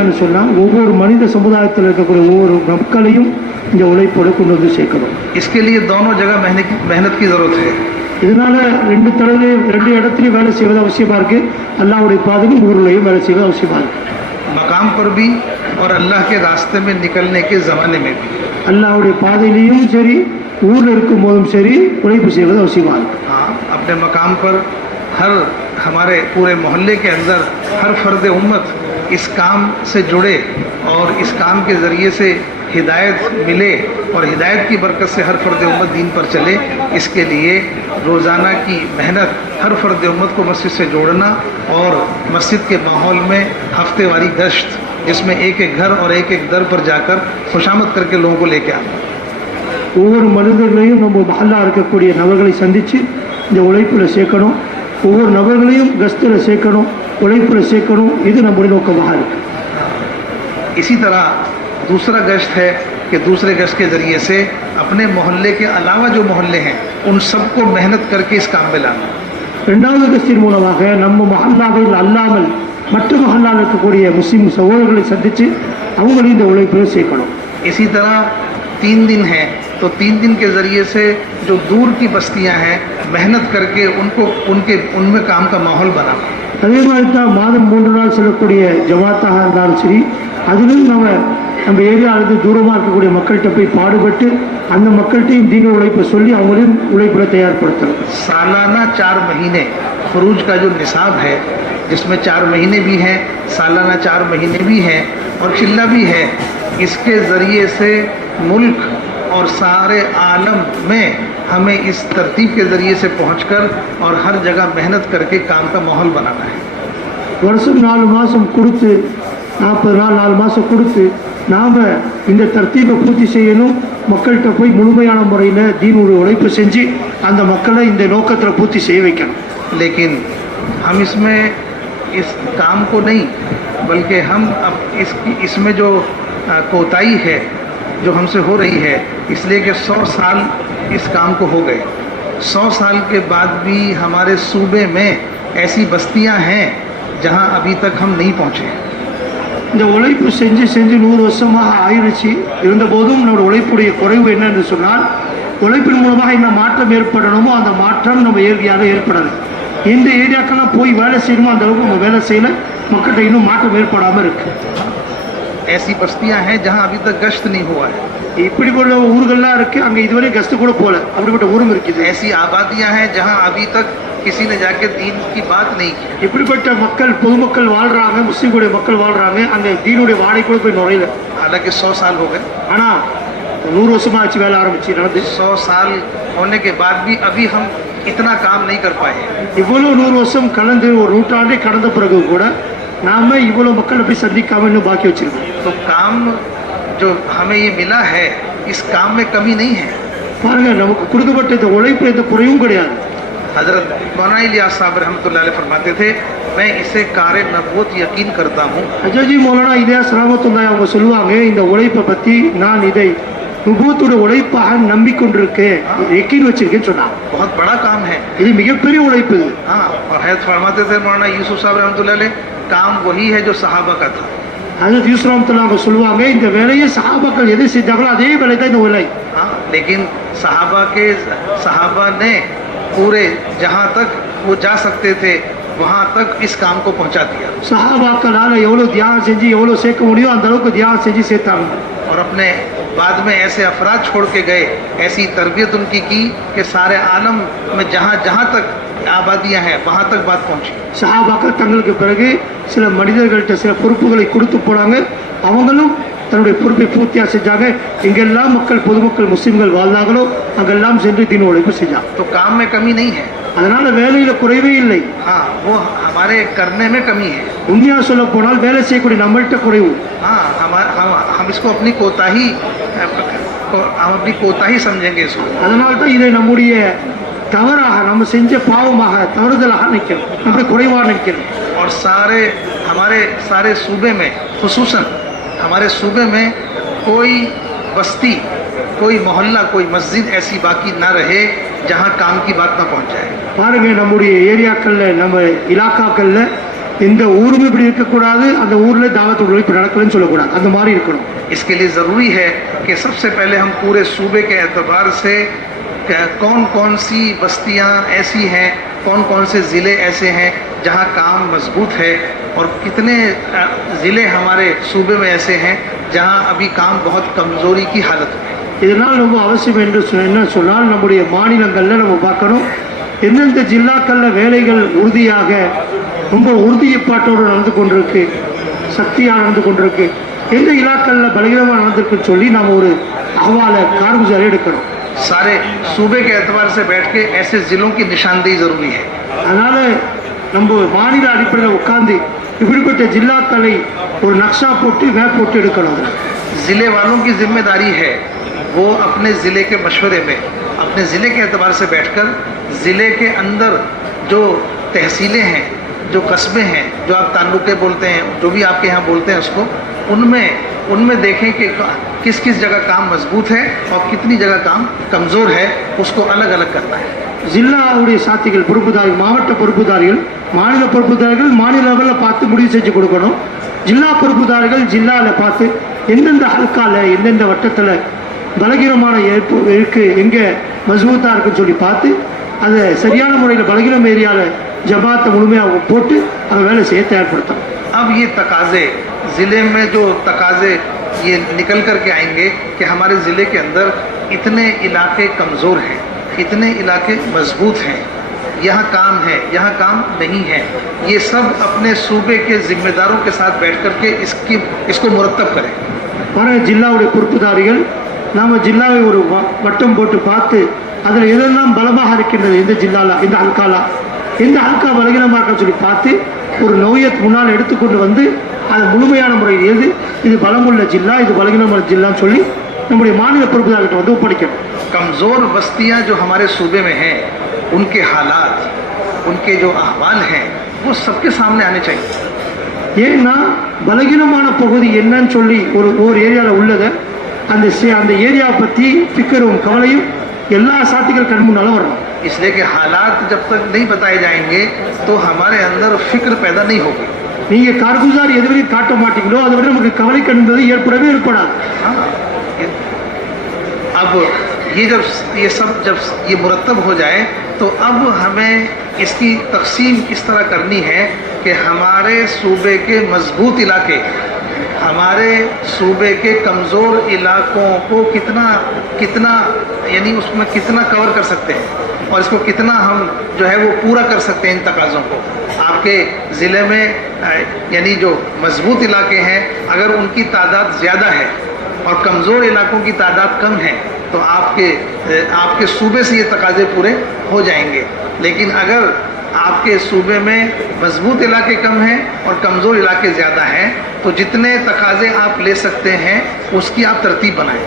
என்னன்னு சொன்னா ஒவ்வொரு மனித சமுதாயத்தில் இருக்கக்கூடிய ஒவ்வொரு மக்களையும் இந்த உழைப்போடு கொண்டு வந்து சேர்க்கணும். इसके लिए दोनों जगह मेहनत की जरूरत है. இதனால ரெண்டு இடத்துலையும் வேலை செய்வது அவசியமா இருக்கு. அல்லாஹ்வுடைய பாதையிலும் ஊர்லயும் வேலை செய்வது அவசியமா இருக்கு. मकाम पर भी और अल्लाह के रास्ते में निकलने के ज़माने में भी. அல்லாஹ்வுடைய பாதையிலையும் சரி ஊர்ல இருக்கும் போதும் சரி உழைப்பு செய்வது அவசியமா இருக்கு. हाँ, अपने मकाम पर हमारे पूरे मोहल्ले के अंदर हर फर्द उम्मत इस काम से जुड़े और इस काम के ज़रिए से हिदायत मिले और हिदायत की बरकत से हर फर्द उम्मत दीन पर चले. इसके लिए रोज़ाना की मेहनत हर फर्द उम्मत को मस्जिद से जोड़ना और मस्जिद के माहौल में हफ्तेवारी गश्त जिसमें एक एक घर और एक एक दर पर जाकर खुशामद करके लोगों को लेके आना. ஒவ்வொரு மனிதர்களையும் நம்ம மஹல்லா இருக்கக்கூடிய நபர்களை சந்தித்து இந்த உழைப்பில் சேர்க்கணும். ஒவ்வொரு நபர்களையும் கஸ்தில் சேர்க்கணும், உழைப்பில் சேர்க்கணும். இது நம்முடைய நோக்கமாக இருக்கு. इसी तरह दूसरा गश्त है कि दूसरे गश्त के ज़रिए से अपने मोहल्ले के अलावा जो मोहल्ले हैं उन सबको मेहनत करके इस काम में लाना. ரெண்டாவது கஸ்தின் மூலமாக நம்ம மஹல்லாவில் அல்லாமல் மற்ற மஹல்லாவில் இருக்கக்கூடிய முஸ்லிம் சகோதரர்களை சந்தித்து அவங்களையும் இந்த உழைப்பில் சேர்க்கணும். इसी तरह 3 दिन हैं तो 3 दिन के ज़रिए से जो दूर की बस्तियां हैं मेहनत करके उनमें काम का माहौल बनाना. அதே மாதிரி தான் மாதம் 3 நாள் செல்லக்கூடிய ஜமாத்தாக இருந்தாலும் சரி அதிலும் நம்ம ஏரியாவிலிருந்து தூரமாக இருக்கக்கூடிய மக்கள்கிட்ட போய் பாடுபட்டு அந்த மக்கள்கிட்டையும் தீன உழைப்பை சொல்லி அவங்களையும் உழைப்பில் தயார்படுத்தணும். सालाना 4 महीने फरूज का जो निसाब है जिसमें 4 महीने भी हैं, सालाना 4 महीने भी हैं और चिल्ला भी है. इसके ज़रिए से मुल्क और सारे आलम में हमें इस तरतीब के ज़रिए से पहुंचकर और हर जगह मेहनत करके काम का माहौल बनाना है. வருஷம் 4 மாதம் கொடுத்து 40 நாள் 4 மாதம் கொடுத்து நாம் இந்த தர்த்தீபை பூர்த்தி செய்யணும். மக்கள்கிட்ட போய் முழுமையான முறையில் தீனுடைய உழைப்பு செஞ்சு அந்த மக்களை இந்த நோக்கத்தில் பூர்த்தி செய்ய வைக்கணும். लेकिन हम इसमें इस काम को नहीं बल्कि हम अब इसमें जो कोताही है जो हमसे हो रही है इसलिए कि 100 साल इस काम को हो गए. 100 साल के बाद भी हमारे सूबे में ऐसी बस्तियां हैं जहां अभी तक हम नहीं पहुंचे. இந்த உழைப்பு செஞ்சு 100 வருஷமாக ஆயிடுச்சு. இருந்தபோதும் நம்முடைய உழைப்புடைய குறைவு என்னன்னு சொன்னால் உழைப்பின் மூலமாக என்ன மாற்றம் ஏற்படணுமோ அந்த மாற்றம் நம்ம ஏரியாவில் ஏற்படலை. எந்த ஏரியாக்கெல்லாம் போய் வேலை செய்யணுமோ அந்த அளவுக்கு நம்ம வேலை செய்யல. மக்கள்கிட்ட இன்னும் மாற்றம் ஏற்படாமல் இருக்கு. ऐसी बस्तियां हैं जहां अभी तक गश्त नहीं हुआ है. இப்படிப்பட்ட ஊர்கள்லாம் இருக்கு, அங்க இதுவரை கஸ்து கூட போல. அப்படிப்பட்ட ஊரும் இருக்குது. ऐसी आबादियां हैं जहां अभी तक किसी ने जाके दीन की बात नहीं की. இப்படிப்பட்ட மக்கள் பொதுமக்கள் வாழ்றாங்க, முஸ்லிம்களுடைய மக்கள் வாழ்றாங்க, அங்க தீனுடைய வாடை கூட போய் நுழையல. हालांकि 100 साल हो गए. ஆனா 100 வருஷமா ஆச்சு வேலை ஆரம்பிச்சு நடந்து. 100 साल होने के बाद भी अभी हम इतना काम नहीं कर पाए. இவ்வளவு 100 வருஷம் கடந்து ஒரு நூற்றாண்டை கடந்த பிறகு கூட நாம இவ்வளவு மக்களை போய் சந்திக்காம இன்னும் பாக்கி வச்சிருக்கோம். तो काम जो हमें ये मिला है इस काम में कमी नहीं है. பாருங்க, நமக்கு கொடுக்கப்பட்ட இந்த உழைப்பு எந்த குறையும் கிடையாது. हजरत मौलाना इलियास साहब रहमतुल्लाह अलैह फरमाते थे, मैं इसे कारे नबूवत यकीन करता हूँ. அஜாஜி மௌலானா இலியாஸ் ரஹ்மத்துல்லாஹி அவங்க சொல்லுவாங்க, இந்த உழைப்பை பத்தி நான் இதை நுபுவத்துடைய உழைப்பாக நம்பிக்கொண்டிருக்கேன், யக்கீன் வச்சிருக்கேன்னு சொன்னாங்க. बहुत बड़ा काम है. இது மிகப்பெரிய உழைப்பு. हाँ, और हजरत फरमाते थे मौलाना यूसुफ साहब रहमतुल्लाह अलैह, काम वही है जो सहाबा का था. हजरत यूसुफ रहमतुल्लाह அவங்க சொல்லுவாங்க, இந்த வேலையை சஹாபாக்கள் எதை செஞ்சாங்களோ அதே வேலை தான் இந்த வேலை. हाँ, लेकिन सहाबा ने पूरे जहाँ तक वो जा सकते थे वहाँ तक इस काम को पहुँचा दिया. சஹாபாக்களால எவ்வளவு தியாகம் செஞ்சு எவ்வளவு சேர்க்க முடியும் அந்த அளவுக்கு தியாகம் செஞ்சு சேர்த்தாங்க. और अपने बाद में ऐसे अफराद छोड़ के गए, ऐसी तरबियत उनकी की कि सारे आलम में जहाँ जहाँ तक आबादियाँ हैं वहाँ तक बात पहुँची. சஹாபாக்கள் தங்களுக்கு பிறகு சில மனிதர்கள்ட்ட சில பொறுப்புகளை கொடுத்து போனாங்க. அவங்களும் தன்னுடைய பொறுப்பை பூர்த்தியாக செஞ்சாங்க. எங்கெல்லாம் மக்கள் பொதுமக்கள் முஸ்லிம்கள் வாழ்ந்தாங்களோ அங்கெல்லாம் சென்று தீன் உழைப்பு செஞ்சாங்க. तो काम में कमी नहीं है. அதனால வேலையில குறைவே இல்லை. हाँ, वो हमारे करने में कमी है. உண்மையா சொல்ல போனால் வேலை செய்யக்கூடிய நம்மள்கிட்ட குறைவு. हाँ, हम इसको अपनी कोताही समझेंगे इसको. அதனால தான் இதை நம்முடைய தவறாக நம்ம செஞ்ச பாவமாக தவறுதலாக நிற்கிறோம், நம்முடைய குறைவாக நிற்கிறோம். और हमारे सारे सूबे में खुसूसन हमारे सूबे में कोई बस्ती, कोई मोहल्ला, कोई मस्जिद ऐसी बाकी ना रहे जहाँ काम की बात ना पहुँच जाए. பாருங்க, நம்முடைய ஏரியாக்கள்ல நம்ம இலாக்காக்கள்ல இந்த ஊரும் இப்படி இருக்கக்கூடாது, அந்த ஊர்ல தாவத்துல் உழைப்பு நடக்கலன்னு சொல்லக்கூடாது, அந்த மாதிரி இருக்கணும். इसके लिए ज़रूरी है कि सबसे पहले हम पूरे सूबे के एतबार से कौन कौन सी बस्तियां ऐसी हैं, कौन कौन से ज़िले ऐसे हैं जहां काम मजबूत है और कितने ज़िले हमारे सूबे में ऐसे हैं जहां अभी काम बहुत कमज़ोरी की हालत में है. இதனால் ரொம்ப அவசியம் என்று என்ன சொன்னால், நம்முடைய மாநிலங்களில் நம்ம பார்க்கணும் எந்தெந்த ஜில்லாக்கள்ல வேலைகள் உறுதியாக ரொம்ப உறுதிப்பாட்டோடு நடந்து கொண்டிருக்கு, சக்தியாக நடந்து கொண்டிருக்கு, எந்த இலாக்கள்ல பலகீனமாக நடந்திருக்குன்னு சொல்லி நாம் ஒரு அகவால கார்குஜாரி எடுக்கணும். सारे सूबे के एतबार से बैठ के ऐसे ज़िलों की निशानदेही ज़रूरी है. அதனால நம்ம மாநில அடிப்படையில் உட்கார்ந்து இப்படிப்பட்ட ஜில்லாக்களை ஒரு நக்ஷா போட்டு மேப் போட்டு எடுக்கணும். ज़िले वालों की जिम्मेदारी है वो अपने ज़िले के मशवरे में अपने ज़िले के एतबार से बैठकर ज़िले के अंदर जो तहसीलें हैं, जो कस्बे हैं, जो आप ताल्लुके बोलते हैं, जो भी आपके यहाँ बोलते हैं उसको, उनमें देखें कि किस किस जगह काम मजबूत है और कितनी जगह काम कमज़ोर है, उसको अलग अलग करना है. ஜில்லாவுடைய சாத்திகள் பொறுப்புதாரி, மாவட்ட பொறுப்புதாரிகள், மாநில பொறுப்புதாரிகள் மாநில லெவலில் பார்த்து முடிவு செஞ்சு கொடுக்கணும். ஜில்லா பொறுப்புதாரிகள் ஜில்லாவில் பார்த்து எந்தெந்த ஹல்கால எந்தெந்த வட்டத்தில் பலகீனமான இருக்கு, எங்கே மஜ்பூத்தாக இருக்குன்னு சொல்லி பார்த்து அதை சரியான முறையில் பலகீனம் ஏரியாவில் ஜமாத்தை முழுமையாக போட்டு அதை வேலை செய்ய தயார்படுத்தணும். अब ये तकाज़े ज़िले में जो तकाज़े ये निकल कर के आएंगे कि हमारे ज़िले के अंदर इतने इलाके कमज़ोर हैं, इतने इलाके मजबूत हैं, यहाँ काम है, यहाँ काम नहीं है, ये सब अपने सूबे के ज़िम्मेदारों के साथ बैठ कर के इसको मुरतब करें. வர ஜில்லாவுடைய பொறுப்புதாரிகள் நாம் ஜில்லாவை ஒரு வட்டம் போட்டு பார்த்து அதில் எதெல்லாம் பலமாக இருக்கின்றது, எந்த ஜில்லாலா, இந்த அல்காலா, எந்த அல்கா பலகீனமாக சொல்லி பார்த்து ஒரு நோயத் முன்னால் எடுத்துக்கொண்டு வந்து அதை முழுமையான முறையில் எது இது பலமுள்ள ஜில்லா, இது பலகீனமான ஜில்லான்னு சொல்லி நம்முடைய மாநில பொறுப்புதார்கிட்ட வந்து ஒப்படைக்கணும். कमज़ोर बस्तियाँ जो हमारे सूबे में हैं, उनके हालात, उनके जो अहवाल हैं, वो सबके सामने आने चाहिए. ஏன்னா பலகீனமான பகுதி என்னன்னு சொல்லி ஒரு ஏரியாவில் உள்ளதை அந்த ஏரியாவை பற்றி ஃபிக்கரும் கவலையும் எல்லா சாத்திகள் கண் முன்னாலும் வரணும். इसलिए कि हालात जब तक नहीं बताए जाएंगे तो हमारे अंदर फिक्र पैदा नहीं होगी. நீங்கள் கார்குஜார் எதுவரையும் காட்ட மாட்டீங்களோ அதை விட நமக்கு கவலை கண்டது ஏற்படவே ஏற்படாது. अब ये सब जब ये मुरतब हो जाए तो अब हमें इसकी तकसीम इस तरह करनी है कि हमारे सूबे के मजबूत इलाके, हमारे सूबे के कमज़ोर इलाकों को कितना यानी उसमें कितना कवर कर सकते हैं और इसको कितना हम जो है वो पूरा कर सकते हैं इन तकाज़ों को. आपके ज़िले में यानी जो मजबूत इलाके हैं, अगर उनकी तादाद ज़्यादा है और कमज़ोर इलाकों की तादाद कम है तो आपके सूबे से ये तकाज़े पूरे हो जाएंगे. लेकिन अगर आपके सूबे में मजबूत इलाके कम हैं और कमज़ोर इलाके ज़्यादा हैं तो जितने तकाज़े आप ले सकते हैं उसकी आप तरतीब बनाएं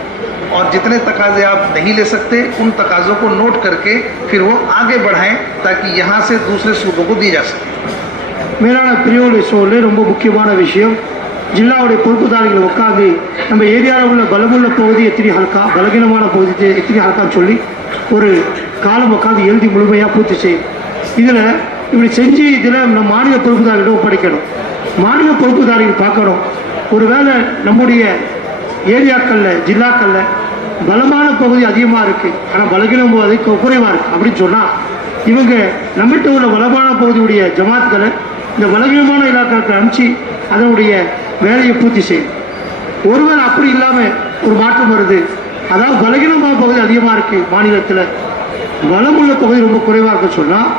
और जितने तकाज़े आप नहीं ले सकते उन तकाज़ों को नोट करके फिर वो आगे बढ़ाएं ताकि यहाँ से दूसरे सूबों को दी जा सके. மேலான பிரியோடைய சோழ ரொம்ப முக்கியமான விஷயம், ஜில்லாவுடைய பொறுப்புதாரிகள் உட்காந்து நம்ம ஏரியாவில் உள்ள பலமுள்ள பகுதி எத்தனை ஹல்கா, பலகீனமான பகுதி எத்தனை ஹல்கான்னு சொல்லி ஒரு காலம் உட்காந்து எழுதி முழுமையாக பூர்த்தி செய்யும். இதில் இப்படி செஞ்சு இதில் நம்ம மாநில பொறுப்புதாரிகளிடம் ஒப்படைக்கணும். மாநில பொறுப்புதாரிகள் பார்க்கணும், ஒருவேளை நம்முடைய ஏரியாக்களில் ஜில்லாக்களில் பலமான பகுதி அதிகமாக இருக்குது ஆனால் பலகீனம் அது குறைவாக இருக்குது அப்படின்னு சொன்னால் இவங்க நம்மகிட்ட உள்ள பலமான பகுதியுடைய ஜமாத்களை இந்த பலகீனமான இலாக்காக்களை அனுப்பிச்சு அதனுடைய வேலையை பூர்த்தி செய்யும். ஒருவேளை அப்படி இல்லாமல் ஒரு மாற்றம் வருது, அதாவது பலகீனமான பகுதி அதிகமாக இருக்குது மாநிலத்தில், பலமுள்ள பகுதி ரொம்ப குறைவாக இருக்குன்னு சொன்னால்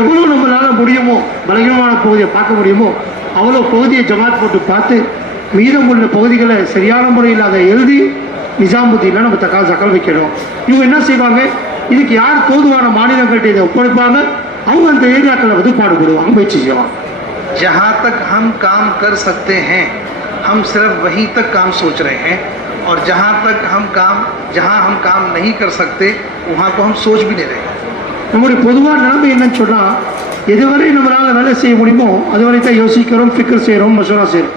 எவ்வளோ நம்மளால் முடியுமோ பலகீனமான பகுதியை பார்க்க முடியுமோ அவ்வளோ பகுதியை ஜமாத் போட்டு பார்த்து மீதமுள்ள பகுதிகளை சரியான முறையில் அதை எழுதி நிஜாமுதீனில் நம்ம தகவல் வைக்கணும். இவங்க என்ன செய்வாங்க, இதுக்கு யார் தோதுவான மாநிலங்கள்ட்ட இதை ஒப்படைப்பாங்க, அவங்க அந்த ஏரியாக்களை வந்து பாடுபடுவாங்க, முயற்சி செய்வாங்க. जहाँ तक हम काम कर सकते हैं हम सिर्फ वहीं तक काम सोच रहे हैं और जहाँ हम काम नहीं कर सकते वहाँ को हम सोच भी नहीं रहे. நம்முடைய பொதுவான நிலைமை என்னன்னு சொன்னால், எதுவரை நம்மளால் வேலை செய்ய முடியுமோ அதுவரை தான் யோசிக்கிறோம், ஃபிக்கர் செய்கிறோம், மசோரா செய்கிறோம்.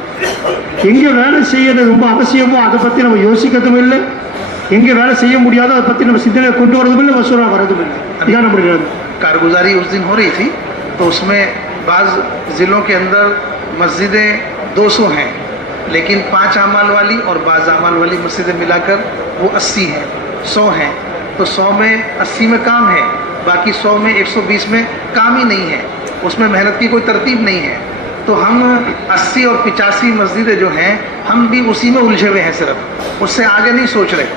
எங்கே வேலை செய்யறது ரொம்ப அவசியமோ அதை பற்றி நம்ம யோசிக்கிறதும் இல்லை, எங்கே வேலை செய்ய முடியாதோ அதை பற்றி நம்ம சிந்தனை கொண்டு வரதும் இல்லை, மசோரா வரதும் இல்லை. இதான் நம்முடைய कारगुजारी उस दिन हो रही थी तो उसमें बाज़ ज़िलों के अंदर मस्जिदें 200 हैं, लेकिन 5 अमाल वाली और बाज़ अमाल वाली मस्जिदें मिलाकर वो 80 हैं, 100 हैं। तो 100 में 80 में काम है, बाकी 100 में 120 में काम ही नहीं है, उसमें मेहनत की कोई तरतीब नहीं है। तो हम 80 और 85 मस्जिदें जो हैं, हम भी उसी में उलझे हुए हैं, सिर्फ उससे आगे नहीं सोच रहे,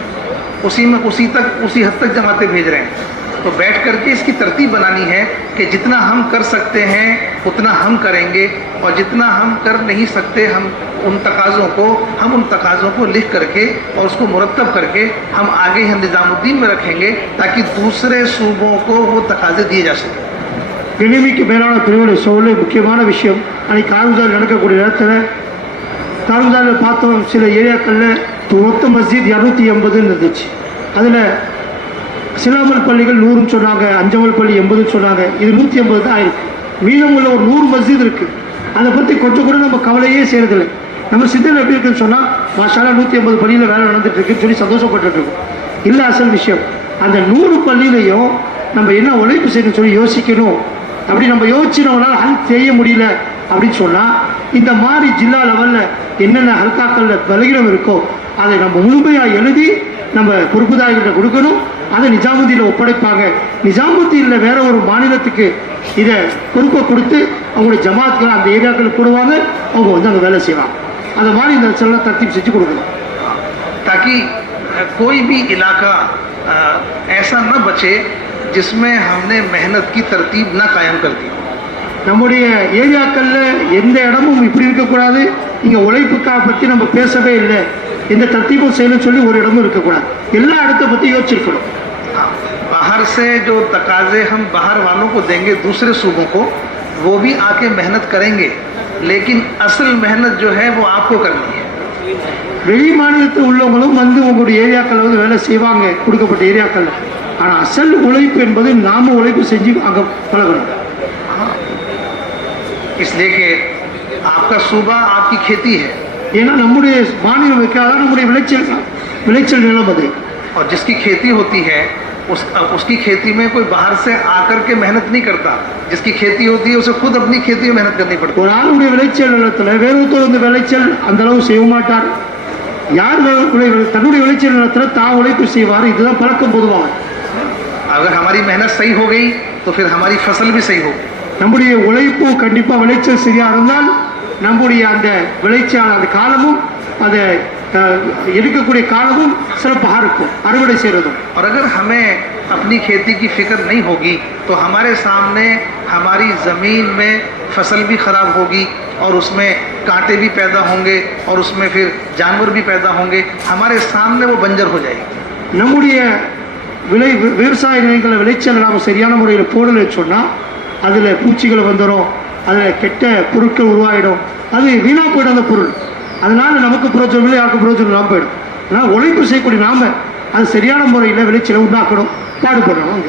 उसी हद तक जमाते भेज रहे हैं। तो बैठ करके इसकी तरतीब बनानी है कि जितना हम कर सकते हैं उतना हम करेंगे, और जितना हम कर नहीं सकते हम उन तकाज़ों को लिख करके और उसको मुरतब करके हम आगे हम निज़ामुद्दीन में रखेंगे, ताकि दूसरे सूबों को वो तकाज़े दिए जा सकें। எளிமைக்கு மேலான பிரிவுகளை சொல்ல முக்கியமான விஷயம், அன்னைக்கு கார்குஜாரில் நடக்கக்கூடிய நேரத்தில் கார்குஜாரில் பார்த்தோம், சில ஏரியாக்களில் மொத்த மஸ்ஜித் 280 இருந்துச்சு. அதில் சிலாமல் பள்ளிகள் 100ன்னு சொன்னாங்க, அஞ்சமல் பள்ளி 80ன்னு சொன்னாங்க. இது 180 தான் ஆயிருக்கு. மீதமுள்ள ஒரு 100 மஸ்ஜித் இருக்குது. அதை பற்றி கொஞ்சம் கூட நம்ம கவலையே செய்கிறதில்லை. நம்ம சித்தர் எப்படி இருக்குன்னு சொன்னால், மாஷால்லா 180 பள்ளியில் வேலை நடந்துட்டு இருக்குன்னு சொல்லி சந்தோஷப்பட்டுட்டு இருக்கோம். இல்லை, அசல் விஷயம் அந்த 100 பள்ளியிலையும் நம்ம என்ன உழைப்பு செய்யணும்னு சொல்லி யோசிக்கணும். அப்படி நம்ம யோசிச்சு நம்மளால் ஹெல்ப் செய்ய முடியல அப்படின்னு சொன்னால், இந்த மாதிரி ஜில்லா லெவலில் என்னென்ன ஹல்காக்களில் பலகீனம் இருக்கோ அதை நம்ம முழுமையாக எழுதி நம்ம பொறுப்புதாரிகிட்ட கொடுக்கணும். அதை நிஜாமுதீனில் ஒப்படைப்பாங்க. நிஜாமுதீனில் வேற ஒரு மாநிலத்துக்கு இதை பொறுப்பை கொடுத்து அவங்களுடைய ஜமாத்துக்கள் அந்த ஏரியாக்களுக்கு போடுவாங்க, அவங்க வந்து அங்கே வேலை செய்வாங்க. அந்த மாதிரி இந்த செல்லாம் தர்த்தீப் செஞ்சு கொடுக்கணும். ताकि कोई भी इलाका ऐसा न बचे जिसमें हमने मेहनत की तरतीब ना कायम कर दी. நம்முடைய ஏரியாக்களில் எந்த இடமும் இப்படி இருக்கக்கூடாது, இங்கே உழைப்புக்காக பற்றி நம்ம பேசவே இல்லை, எந்த தர்த்தீபும் செய்யணும்னு சொல்லி ஒரு இடமும் இருக்கக்கூடாது. எல்லா இடத்த பற்றி யோசிச்சிருக்கணும். बाहर से जो तकाजे हम बाहर वालों को देंगे, दूसरे सूबों को, वो भी आके मेहनत करेंगे, लेकिन असल मेहनत जो है वो आपको करनी है. வெளி மாநிலத்தில் உள்ளவங்களும் வந்து உங்களுடைய ஏரியாக்களில் வந்து வேலை செய்வாங்க, கொடுக்கப்பட்ட ஏரியாக்களில். ஆனால் அசல் உழைப்பு என்பது நாம உழைப்பு செஞ்சு அங்கே பழகணும். इसलिए कि आपका सूबा आपकी खेती है, ஏன்னா நம்முடைய மாநிலம் வைக்காத நம்முடைய விளைச்சல் நிலம் அது. और जिसकी खेती होती है उसकी खेती में कोई बाहर से आकर के मेहनत नहीं करता. जिसकी खेती होती है उसे खुद अपनी खेती में मेहनत करनी पड़ती है. ஒரு ஆளுடைய விளைச்சல் நிலத்தில் வேறொருத்தர் வந்து விளைச்சல் அந்த அளவு செய்ய மாட்டார். யார் தன்னுடைய விளைச்சல் நிலத்தில் தான் உழைப்பு செய்வார். இதுதான் பழக்கம் பொதுவாக. अगर हमारी मेहनत सही हो गई तो फिर हमारी फसल भी सही होगी. நம்முடைய உழைப்பு கண்டிப்பாக விளைச்சல் சரியாக இருந்தால் நம்முடைய அந்த விளைச்சல் அந்த காலமும் அதை எடுக்கக்கூடிய காலமும் சிறப்பாக இருக்கும், அறுவடை செய்கிறதும். और अगर हमें अपनी खेती की फिक्र नहीं होगी तो हमारे सामने हमारी ज़मीन में फसल भी ख़राब होगी, और उसमें कांटे भी पैदा होंगे, और उसमें फिर जानवर भी पैदा होंगे. हमारे सामने वो बंजर हो जाएगी. நம்முடைய விவசாய நிலங்களை விளைச்சல் நாம் சரியான முறையில் போடலைன்னு சொன்னால் அதில் பூச்சிகள் வந்துடும், அதில் கெட்ட பொருட்கள் உருவாகிடும், அது வீணாக போய்டும் அந்த பொருள். அதனால் நமக்கு பிரோஜனம் இல்லை, யாருக்கும் பிரோஜனம் இல்லாமல் போயிடும். அதனால் உழைப்பு செய்யக்கூடிய நாம் அது சரியான முறையில் விளைச்சலை உண்டாக்கணும், பாடுபடணும்.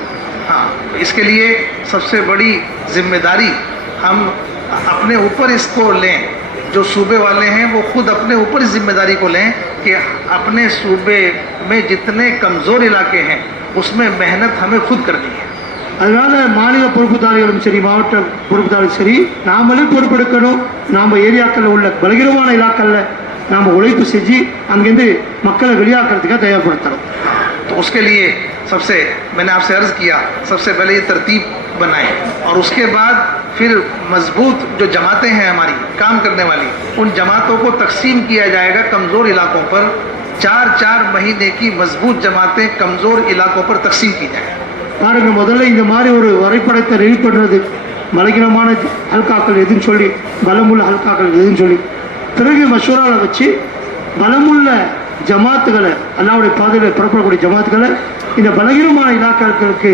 हाँ, इसके लिए सबसे बड़ी जिम्मेदारी हम अपने ऊपर इसको लें. जो सूबे वाले हैं वो खुद अपने ऊपर इस जिम्मेदारी को लें कि अपने सूबे में जितने कमज़ोर इलाके हैं उसमें मेहनत हमें खुद करनी है. அதனால் மாநில பொறுப்புதாரிகளும் சரி, மாவட்ட பொறுப்புதாரிகளும் சரி, நாமளே பொறுப்பெடுக்கணும். நாம் ஏரியாக்களில் உள்ள பலகீனமான இலாக்களில் நாம் உழைப்பு செஞ்சு அங்கேருந்து மக்களை வெளியாக்குறதுக்காக தயார்படுத்தணும். तो उसके लिए सबसे मैंने आपसे अर्ज़ किया, सबसे पहले ये तरतीब बनाएं, और उसके बाद फिर मजबूत जो जमातें हैं हमारी काम करने वाली, उन जमातों को तकसीम किया जाएगा कमज़ोर इलाकों पर. 4-4 महीने की मजबूत जमातें कमज़ोर इलाकों पर तकसीम की जाए. பாருங்க, முதல்ல இந்த மாதிரி ஒரு வரைபடத்தை ரெடி பண்ணுறது, பலகீனமான ஹல்காக்கள் எதுன்னு சொல்லி, பலமுள்ள ஹல்காக்கள் எதுன்னு சொல்லி, பிறகு மஷூராவை வச்சு பலமுள்ள ஜமாத்துகளை, அல்லாவுடைய பாதையில் புறப்படக்கூடிய ஜமாத்துகளை இந்த பலகீனமான இலாக்காக்களுக்கு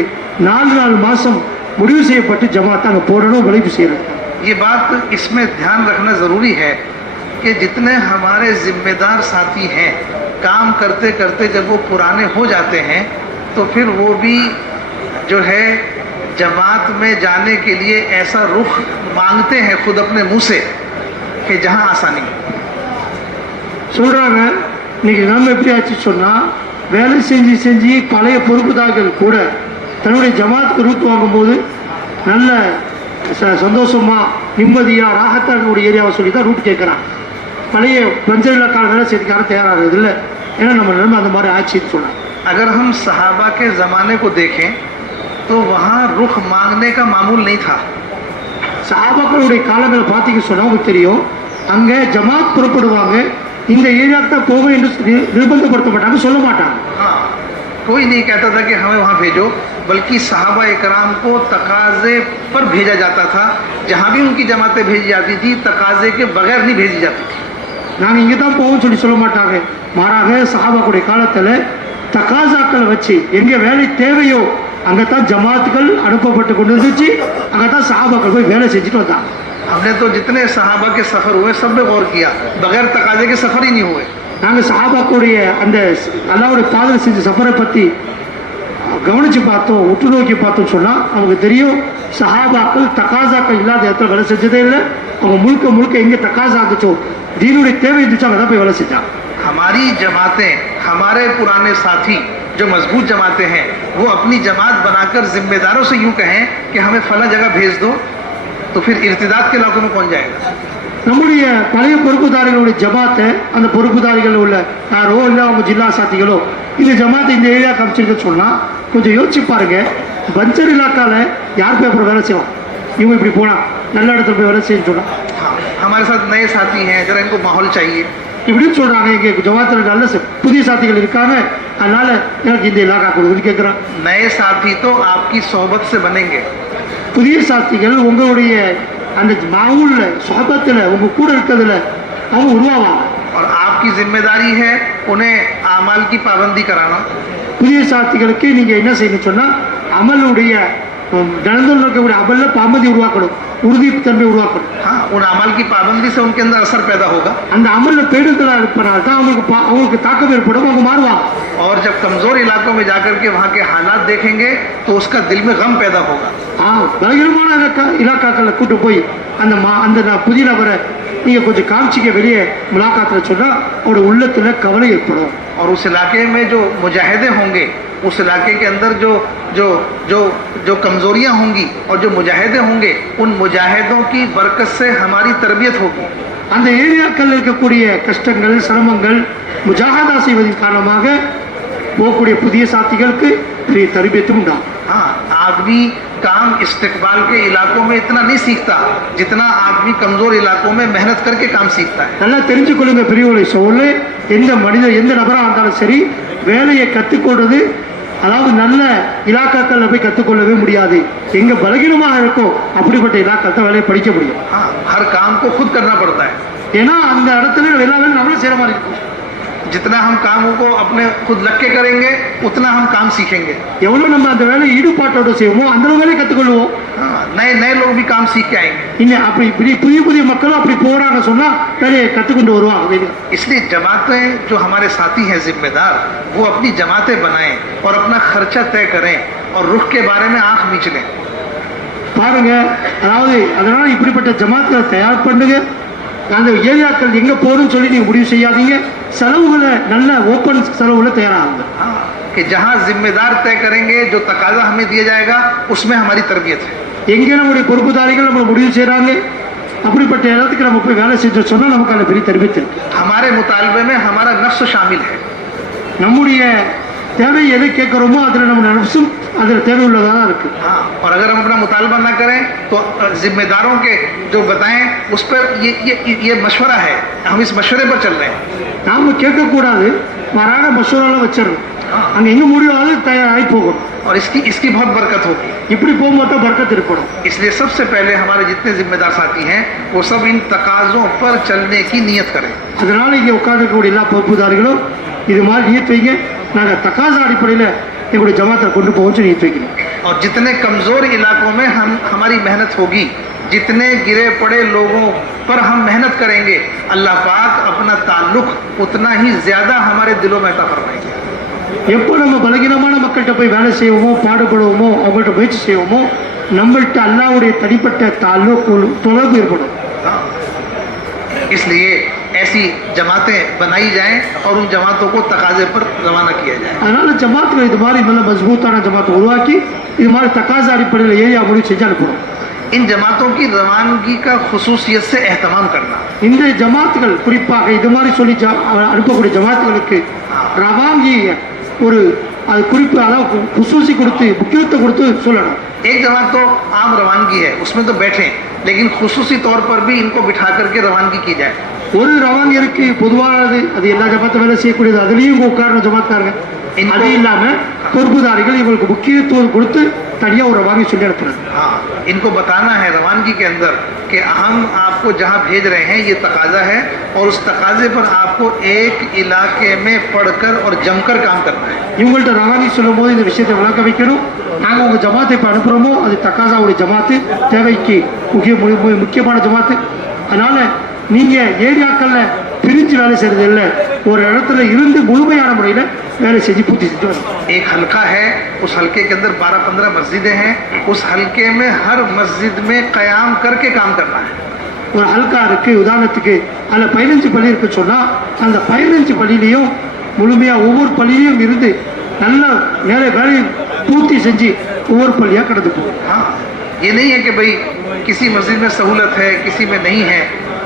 4 மாதம் முடிவு செய்யப்பட்டு ஜமாத்தை அங்கே போடணும், விளைவு செய்யணும். ये बात इसमें ध्यान रखना ज़रूरी है कि जितने हमारे ज़िम्मेदार साथी हैं, काम करते करते जब वो पुराने हो जाते हैं तो फिर वो भी जो है जमात में जाने के लिए ऐसा रुख मांगते हैं खुद अपने मुंह से कि जहाँ आसानी சொல்கிறாங்க. இன்றைக்கி நம்ம எப்படி ஆச்சு சொன்னால், வேலை செஞ்சு செஞ்சு பழைய பொறுப்புதார்கள் கூட தன்னுடைய ஜமாத்துக்கு ரூட் வாங்கும்போது நல்ல சந்தோஷமாக நிம்மதியாக ராகத்தான ஏரியாவை சொல்லி தான் ரூட் கேட்குறான். பழைய பஞ்சர் இலாக்கால வேலை செய்யறதுக்கான தயாராகிறது இல்லை. ஏன்னா நம்ம நிலைமை அந்த மாதிரி ஆச்சுன்னு சொன்னான். अगर हम सहाबा के ज़माने को देखें तो वहाँ रुख मांगने का मामूल नहीं था. சஹாபாக்களுடைய காலங்களை பார்த்தீங்கன்னு சொன்னால் உங்களுக்கு தெரியும், அங்கே ஜமாத் புறப்படுவாங்க, இந்த ஏரியாவுக்கு தான் போவேன் என்று நிர்பந்தப்படுத்த மாட்டாங்க, சொல்ல மாட்டாங்க. हाँ, कोई नहीं कहता था कि हमें वहाँ भेजो, बल्कि सहाबा इकराम को तकाजे पर भेजा जाता था. जहाँ भी उनकी जमातें भेजी जाती थी तकाजे के बगैर नहीं भेजी जाती थी. நாங்கள் இங்கே தான் போவோம்னு சொல்ல மாட்டாங்க. மாறாக சஹாபாக்களுடைய காலத்தில் தகாசாக்களை வச்சு எங்கே வேலை தேவையோ அங்கே தான் ஜமாத்துகள் அனுப்பப்பட்டு கொண்டு இருந்துச்சு. அங்கே தான் சஹாபாக்கள் போய் வேலை செஞ்சுட்டு வந்தாங்க. हमने तो जितने सहाबा के सफ़र हुए सब में गौर किया, बगैर तकाजे के सफ़र ही नहीं हुए. நாங்கள் சஹாபாக்களுடைய அந்த அல்லாஹ்வுடைய பாதையில் செஞ்ச சஃபரை பற்றி கவனித்து பார்த்தோம், உற்று நோக்கி பார்த்தோம்னு சொன்னால் நமக்கு தெரியும், சஹாபாக்கள் தகாசாக்கள் இல்லாத இடத்துல வேலை செஞ்சதே இல்லை. அவங்க முழுக்க முழுக்க எங்கே தகாசா இருந்துச்சோ, தீனுடைய தேவை இருந்துச்சோ அங்கே தான் போய் வேலை செஞ்சாங்க. हमारी जमातें, हमारे पुराने साथी जो मजबूत जमातें हैं, वो अपनी जमात बनाकर जिम्मेदारों से यूँ कहें कि हमें फला जगह भेज दो, तो फिर इर्तिदाद के इलाकों में कौन जाएगा. நம்முடைய பழைய பொறுப்புதாரிகளுடைய ஜமாத்தை அந்த பொறுப்புதாரிகள் உள்ள யாரோ இல்லை அவங்க ஜில்லா சாத்திகளோ இந்த ஜமாத்தை இந்த ஏரியா காமிச்சிருக்க சொன்னால் கொஞ்சம் யோசிச்சு பாருங்க. பஞ்சர் இலாக்கால யார் பேப்பர் வேலை செய்வோம், இவங்க இப்படி போனால் நல்ல இடத்துல போய் வேலை செய்ய சொன்னா. हाँ, हमारे साथ नए साथी हैं, जरा इनको माहौल चाहिए. இப்படின்னு சொல்றாங்க. இங்கே ஜமாத்தில் நல்ல புதிய சாத்திகள் இருக்காங்க, அதனால எனக்கு இந்த இலாக்கா கொடுக்குன்னு கேட்குறான். नए साथी तो आपकी सोहबत से बनेंगे. புதிய சாத்திகள் உங்களுடைய அந்த மாவுல்ல சொஹபத்தில் உங்க கூட இருக்கிறதுல அவங்க உருவாவாங்க. और आपकी जिम्मेदारी है उन्हें आमाल की पाबंदी कराना. புதிய சாத்திகளுக்கு நீங்க என்ன செய்யணும் சொன்னா, அமலுடைய நடந்து இருக்கக்கூடிய அமல்ல பாமதி உருவாக்கணும், உறுதித்தன்மை உருவாக்கணும். हाँ, उन अमल की पाबंदी से उनके अंदर असर पैदा होगा. அந்த அமல்ல பேடுதலா இருப்பதால் தான் அவங்களுக்கு தாக்கம் ஏற்படும், அவங்க மாறுவாங்க. और जब कमजोर इलाकों में जाकर के वहाँ के हालात देखेंगे तो उसका दिल में गम पैदा होगा. பலகீனமான இலாக்காக்களை கூட்டு போய் அந்த புதிய நபரை நீங்க கொஞ்சம் காமிச்சிக்க வெளியே முலாக்காத்துல சொன்னா அவருடைய உள்ளத்துல கவலை ஏற்படும். और उस इलाके में जो मुजाहिदे होंगे, उस इलाके के अंदर जो जो जो जो कमजोरियाँ होंगी और जो मुजाहिदे होंगे, उन मुजाहिदों की बरकत से हमारी तरबियत होगी. அந்த ஏரியாக்கள் இருக்கக்கூடிய கஷ்டங்கள் சிரமங்கள் முஜாஹதா செய்வதன் காரணமாக போகக்கூடிய புதிய சாத்திகளுக்கு பெரிய தர்பியத்தும் உண்டாகும். हाँ, आदमी काम इस्तिकबाल के इलाकों में इतना नहीं सीखता जितना आदमी कमजोर इलाकों में मेहनत करके काम सीखता है. நல்லா தெரிஞ்சுக்கொள்ளுங்க பெரியவர்களை சொல்ல, எந்த மனிதர் எந்த நபராக இருந்தாலும் சரி வேலையை கற்றுக்கொள்றது, அதாவது நல்ல இலாக்காக்கள் போய் கற்றுக்கொள்ளவே முடியாது. எங்க பலகீனமாக இருக்கோ அப்படிப்பட்ட இலாக்கால் தான் வேலையை படிக்க முடியும். हाँ, हर काम को खुद करना पड़ता है. ஏன்னா அந்த இடத்துல எல்லா வேலையும் நம்மளும் செய்கிற மாதிரி இருக்கும். जितना हम कामों को अपने खुद लग के करेंगे उतना हम काम सीखेंगे. எவ்வளோ நம்ம அந்த வேலையை ஈடுபாட்டோட செய்வோமோ அந்த வேலையை கற்றுக்கொள்வோம். हाँ, नए नए लोग भी काम सीख के आएंगे. இன்னும் அப்படி புதிய புதிய மக்களும் அப்படி போறாங்க சொன்னா வேலையை கற்றுக்கொண்டு வருவாங்க. इसलिए जमातें जो हमारे साथी हैं जिम्मेदार, वो अपनी जमातें बनाएं और अपना खर्चा तय करें और रुख के बारे में आंख मीच लें. பாருங்க, அதாவது அதனால இப்படிப்பட்ட ஜமாத்களை தயார் பண்ணுங்க. அந்த ஏரியாக்கள் எங்க போகணும்னு சொல்லி நீங்க முடிவு செய்யாதீங்க. செலவுகளை நல்ல ஓப்பன் செலவுகளை தயாராகுங்க. हाँ, कि जहाँ जिम्मेदार तय करेंगे, जो तकाजा हमें दिया जाएगा, उसमें हमारी तरबियत है. எங்கே நம்முடைய பொறுப்புதாரிகள் நம்ம முடிவு செய்கிறாங்க அப்படிப்பட்ட இடத்துக்கு நம்ம போய் வேலை செஞ்சு சொன்னால் நமக்கு அதில் பெரிய தர்பியத்து இருக்கு. हमारे मुतालबे में हमारा नफ्स शामिल है. நம்முடைய தேவை எதை கேட்குறோமோ அதில் நம்ம நப்சும் அதில் தேவை உள்ளதாக தான் இருக்கு. हाँ, और अगर हम अपना मुतालबा ना करें तो जिम्मेदारों के जो बताएं उस पर ये मशवरा है, हम इस मशवरे पर चल रहे हैं. நாம் கேட்கக்கூடாது, மாறாக மசூராலாம் வச்சிடணும். அங்கே எங்கே முடியும் அது தயாராகி போகணும். और इसकी बहुत बरकत होगी. இப்படி போகும்போது தான் பரக்கத் இருக்கணும். इसलिए सबसे पहले हमारे जितने जिम्मेदार साथी हैं वो सब इन तकाज़ों पर चलने की नीयत करें. அதனால இங்கே உட்கார்ந்துக்கூடிய எல்லா பொறுப்புதாரிகளும் இது மாதிரி நியத் வைங்க, நாங்கள் தகாசா அடிப்படையில் எங்களுடைய ஜமாத்தை கொண்டு போவோம்னு நியத் வைக்கணும். और जितने कमज़ोर इलाकों में हमारी मेहनत होगी, जितने गिरे पड़े लोगों पर हम मेहनत करेंगे, अल्लाह पाक अपना ताल्लुक उतना ही ज़्यादा हमारे दिलों में अता फरमाएंगे. எப்போ நம்ம பலகீனமான மக்கள்கிட்ட போய் வேலை செய்வோமோ, பாடுபடுவோமோ, அவங்கள்ட்ட முயற்சி செய்வோமோ, நம்மள்கிட்ட அல்லாஹ்வுடைய தனிப்பட்ட தொடர்பு ஏற்படும். इसलिए ऐसी जमातें बनाई जाएं और उन जमातों को तकाजे पर रवाना किया जाए. அதனால ஜமாத்துகள் இது மாதிரி நல்ல மஜ்பூத்தான ஜமாத்தை உருவாக்கி இது மாதிரி தகாசா அடிப்படையில் ஏரியா முடிவு செஞ்சு அனுப்பணும். इन जमातों की रवानगी का खुसूसियत से एहतमाम करना। இந்த ஜமாத்துகள் குறிப்பாக இது மாதிரி சொல்லி அனுப்பக்கூடிய ஜமாத்துகளுக்கு ரவாங்கி ஒரு அது குறிப்பு அதாவது குசூசி கொடுத்து முக்கியத்துவம் கொடுத்து சொல்லணும். एक जमात तो आम रवानगी है, उसमें तो बैठे, लेकिन खुसूसी तौर पर भी इनको बिठा करके रवानगी की जाए। ஒரு ரவாங்கிற்கு பொதுவானது அது எல்லா ஜமாத்தும் வேலை செய்யக்கூடியது, அதுலேயும் உட்காரணும் ஜமாத்காரங்க. அது இல்லாம பொறுப்புதாரிகள் இவங்களுக்கு முக்கியத்துவம் கொடுத்து तड़िया और रवानगी சொல்லி அனுப்புறது. हाँ, इनको बताना है रवानगी के अंदर कि हम आपको जहाँ भेज रहे हैं ये तकाजा है और उस तकाजे पर आपको एक इलाके में पढ़कर और जमकर काम करना है. இவங்கள்ட்ட ரவாங்கி சொல்லும் போது இந்த விஷயத்தை விளக்க வைக்கணும். நாங்கள் உங்கள் ஜமாத்தை இப்போ அனுப்புகிறோமோ அது தக்காசாவுடைய ஜமாத்து, தேவைக்கு முக்கியமான ஜமாத்து. அதனால நீங்கள் ஏரியாக்களில் பிரிஞ்சு வேலை செய்கிறது இல்லை, ஒரு இடத்துல இருந்து முழுமையான முறையில் வேலை செஞ்சு பூர்த்தி செஞ்சு வரும். एक हल्का है, उस हल्के के अंदर 12-15 मस्जिदें हैं, उस हल्के में हर मस्जिद में क़याम करके काम करना है. ஒரு ஹல்கா இருக்குது, உதாரணத்துக்கு அதில் 15 பள்ளி இருக்குன்னு சொன்னால் அந்த 15 பள்ளியிலையும் முழுமையாக ஒவ்வொரு பள்ளியிலையும் இருந்து நல்ல வேலையை பூர்த்தி செஞ்சு ஒவ்வொரு பள்ளியாக கடந்து போகும். हाँ, ये नहीं है कि भाई किसी मस्जिद में सहूलत है किसी में नहीं है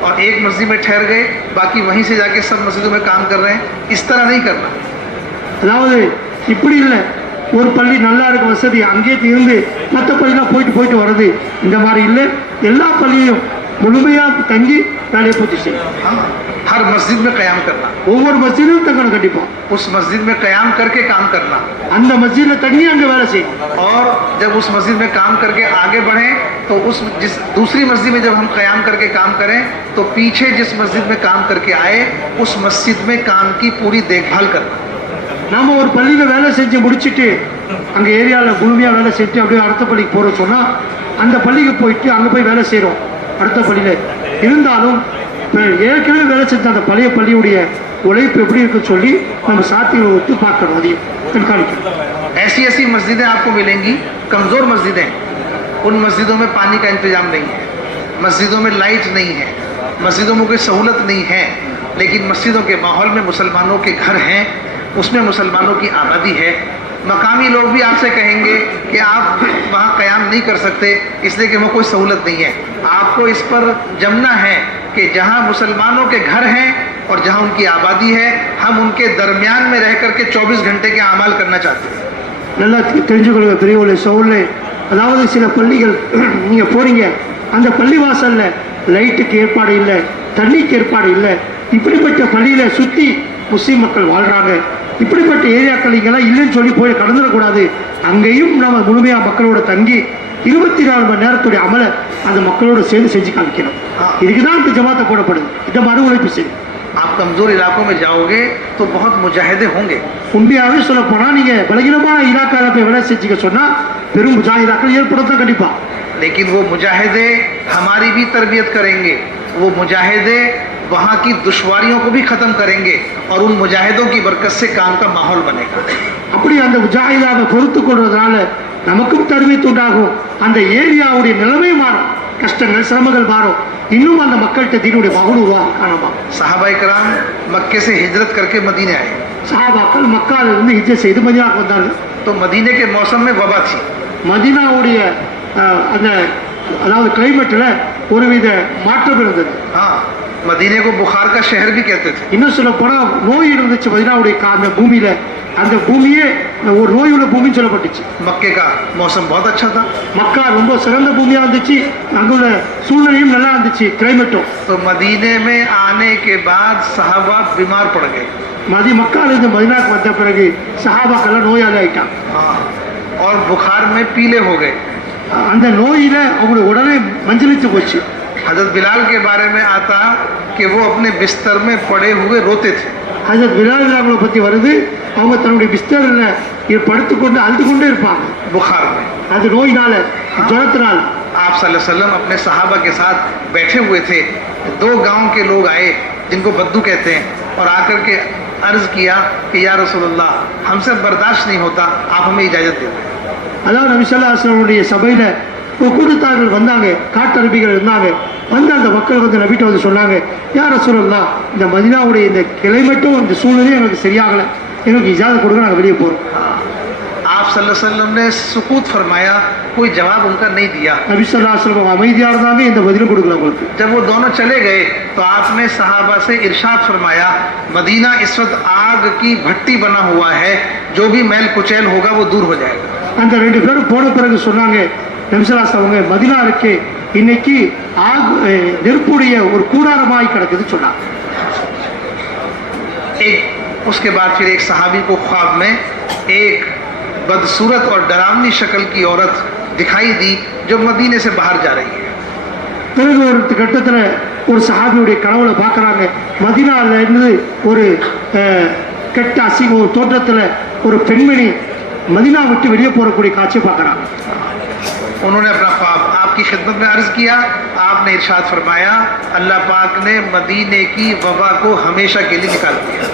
और एक मस्जिद में ठहर गए बाकी वहीं से जाके सब मस्जिदों में काम कर रहे हैं, इस तरह नहीं करना. அதாவது இப்படி இல்லை, ஒரு பள்ளி நல்லா இருக்க வசதி அங்கேயே இருந்து மற்ற பள்ளிலாம் போயிட்டு வர்றது இந்த மாதிரி இல்லை. எல்லா பள்ளியும் முழுமையாக தங்கி வேலையை பூர்த்தி செய்யும். हाँ, हर मस्जिद में क़याम करना, ஒவ்வொரு மஸ்ஜிதும் தங்கணும் கண்டிப்பாக. उस मस्जिद में क़याम करके काम करना அந்த மஸ்ஜிதில் தங்கி அங்கே வேலை செய்யும். और जब उस मस्जिद में काम करके आगे बढ़ें तो उस जिस दूसरी मस्जिद में जब हम क़याम करके काम करें तो पीछे जिस मस्जिद में काम करके आए उस मस्जिद में काम की पूरी देखभाल करना. நாம் ஒரு பள்ளியில் வேலை செஞ்சு முடிச்சுட்டு அங்கே ஏரியாவில் முழுமையாக வேலை செஞ்சு அப்படியே அடுத்த பள்ளிக்கு போகிறோம் சொன்னால் அந்த பள்ளிக்கு போயிட்டு அங்கே போய் வேலை செய்கிறோம். அடுத்த பள்ளியில் இருந்தாலும் ஏற்கனவே வேலை செஞ்ச அந்த பழைய பள்ளியுடைய உழைப்பு எப்படி இருக்குன்னு சொல்லி நம்ம சாத்திகளை ஒத்து பார்க்கணும், அதையும் கண்காணிக்கணும். ऐसी ऐसी मस्जिदें आपको मिलेंगी, कमज़ोर मस्जिदें, उन मस्जिदों में पानी का इंतजाम नहीं है, मस्जिदों में लाइट नहीं है, मस्जिदों में कोई सहूलत नहीं है, लेकिन मस्जिदों के माहौल में मुसलमानों के घर हैं, उसमें मुसलमानों की आबादी है. मकामी लोग भी आपसे कहेंगे कि आप वहाँ क़याम नहीं कर सकते इसलिए कि वहाँ कोई सहूलत नहीं है. आपको इस पर जमना है कि जहाँ मुसलमानों के घर हैं और जहाँ उनकी आबादी है हम उनके दरमियान में रह करके 24 घंटे के अमाल करना चाहते हैं. நல்லா தெரிஞ்சுக்கொள்ளுங்க பெரியவர்களே சோழே. அதாவது சில பள்ளிகள் நீங்கள் போகிறீங்க, அந்த பள்ளிவாசலில் லைட்டுக்கு ஏற்பாடு இல்லை, தண்ணிக்கு ஏற்பாடு இல்லை. இப்படிப்பட்ட பள்ளியில் சுற்றி முஸ்லீம் மக்கள் வாழ்கிறாங்க. இப்படிப்பட்ட ஏரியாக்கள் இங்கெல்லாம் இல்லைன்னு சொல்லி போய் கடந்துடக்கூடாது. அங்கேயும் நம்ம முழுமையாக மக்களோட தங்கி 24 மணி நேரத்துடைய அமலை அந்த மக்களோட சேர்ந்து செஞ்சு காமிக்கணும். இதுக்கு தான் இந்த ஜமாத்தை போடப்படுது. இந்த மறு உழைப்பு செய்யும். आप कमज़ोर इलाकों में जाओगे तो बहुत मुजाहिदे होंगे. உண்மையாகவே சொல்ல போனால் நீங்கள் பலகீனமான இலாக்காவில் போய் வேலை செஞ்சுக்க சொன்னால் பெரும் முஜாஹிதாக்கள் ஏற்படுத்த கண்டிப்பாக. लेकिन वो मुजाहिदे हमारी भी तरबियत करेंगे, वो मुजाहिदे वहाँ की दुश्वारियों को भी ख़त्म करेंगे और उन मुजाहिदों की बरकत से काम का माहौल बनेगा. அப்படி அந்த முஜாஹிதாவை பொறுத்து கொள்வதனால நமக்கும் தர்பியத் உண்டாகும், அந்த ஏரியாவுடைய நிலைமை மாறும், கஷ்டங்கள் சிரமங்கள் மாறும், இன்னும் அந்த மக்கள்கிட்ட தீனுடைய மகன் உருவாக காணலாம். सहाबाए कराम मक्के से हिजरत करके मदीने आए. சஹாபாக்கள் மக்காவிலிருந்து ஹிஜ்ரத் செய்து மதீனாவுக்கு வந்தார்கள். तो मदीने के मौसम में वबा थी. மதீனாவுடைய அந்த அதாவது கிளைமேட்டில் ஒருவித மாற்றம் இருந்தது. हाँ, मदीने को बुखार का शहर भी कहते थे. இன்னும் சொல்ல போனால் நோய் இருந்துச்சு மதீனாவுடைய அந்த பூமியில். அந்த பூமியே ஒரு நோயுள்ள பூமின்னு சொல்லப்பட்டுச்சு. मक्के का मौसम बहुत अच्छा था. மக்கா ரொம்ப சிறந்த பூமியாக இருந்துச்சு, அங்குள்ள சூழ்நிலையும் நல்லா இருந்துச்சு, கிளைமேட்டும். तो मदीने में आने के बाद सहाबा बीमार पड़ गए. மக்காலிருந்து மதீனாக்கு வந்த பிறகு சஹாபாக்கெல்லாம் நோயாளி ஆயிட்டாங்க. हाँ, और बुखार में पीले हो गए. அந்த நோயில அவங்களுடைய உடனே மஞ்சளித்து போச்சு. हजरत बिलाल के बारे में आता कि वो अपने बिस्तर में पड़े हुए रोते थे. ஹஜரத் பிலால் அவங்களை பற்றி வருது, அவங்க தன்னுடைய பிஸ்தரில் படுத்துக்கொண்டு அழுது கொண்டே இருப்பாங்க. बुखार में அது நோயினால, ஜுரத்தினால. आप सल्लल्लाहु अलैहि वसल्लम अपने सहाबा के साथ बैठे हुए थे. 2 गांव के लोग आए जिनको बद्दू कहते हैं और आकर के अर्ज किया कि या रसूलल्लाह हमसे बर्दाश्त नहीं होता, आप हमें इजाज़त दे. அதாவது நபி ஸல்லல்லாஹு அலைஹி வஸல்லம் சபையில் ஒரு கூட்டத்தார்கள் வந்தாங்க, காட்டரபிகள் இருந்தாங்க. வந்து அந்த மக்கள் வந்து நபிட்ட வந்து சொன்னாங்க, யா ரசூலல்லாஹ் இந்த மதீனாவுடைய இந்த கிளைமேட்டும் இந்த சூழ்நிலையும் எனக்கு சரியாகலை, எனக்கு இஜாசத் கொடுங்க, நாங்கள் வெளியே போகிறோம். आप आप सल्लल्लाहु अलैहि वसल्लम ने सुकूत फरमाया, कोई जवाब उनका नहीं दिया। நபி ஸல்லல்லாஹு அலைஹி வஸல்லம் அமைதியா இருந்தாங்க, இந்த பதிலும் கொடுக்கல அவங்களுக்கு. जब वो दोनों चले गए तो आपने सहाबा से इरशाद फरमाया, मदीना इस वक्त आग की भट्टी बना हुआ है, जो भी मैल कुचैल होगा वो दूर हो जाएगा। அந்த ரெண்டு பேரும் போன பிறகு சொன்னாங்க, நபி ஸல்லல்லாஹு அலைஹி வஸல்லம் மதீனா இருக்கே இன்னைக்கு நெருப்புடைய ஒரு கூடாரமாய் கிடக்குது சொன்னாங்க. उसके बाद फिर एक सहाबी को ख्वाब में एक बदसूरत और डरावनी शक्ल की औरत दिखाई दी जो मदीने से बाहर जा रही है। பிறகு ஒரு கட்டத்தில் ஒரு சஹாபியுடைய கனவுல பார்க்குறாங்க, மதீனால இருந்து ஒரு கெட்ட அசிங்க ஒரு தோற்றத்தில் ஒரு பெண்மணி மதீனா விட்டு வெளியே போகக்கூடிய காட்சியை பார்க்குறாங்க. उन्होंने अपना ख्वाब आपकी खिदमत में अर्ज किया, आपने इरशाद फरमाया, अल्लाह पाक ने मदीने की वबा को हमेशा के लिए निकाल दिया।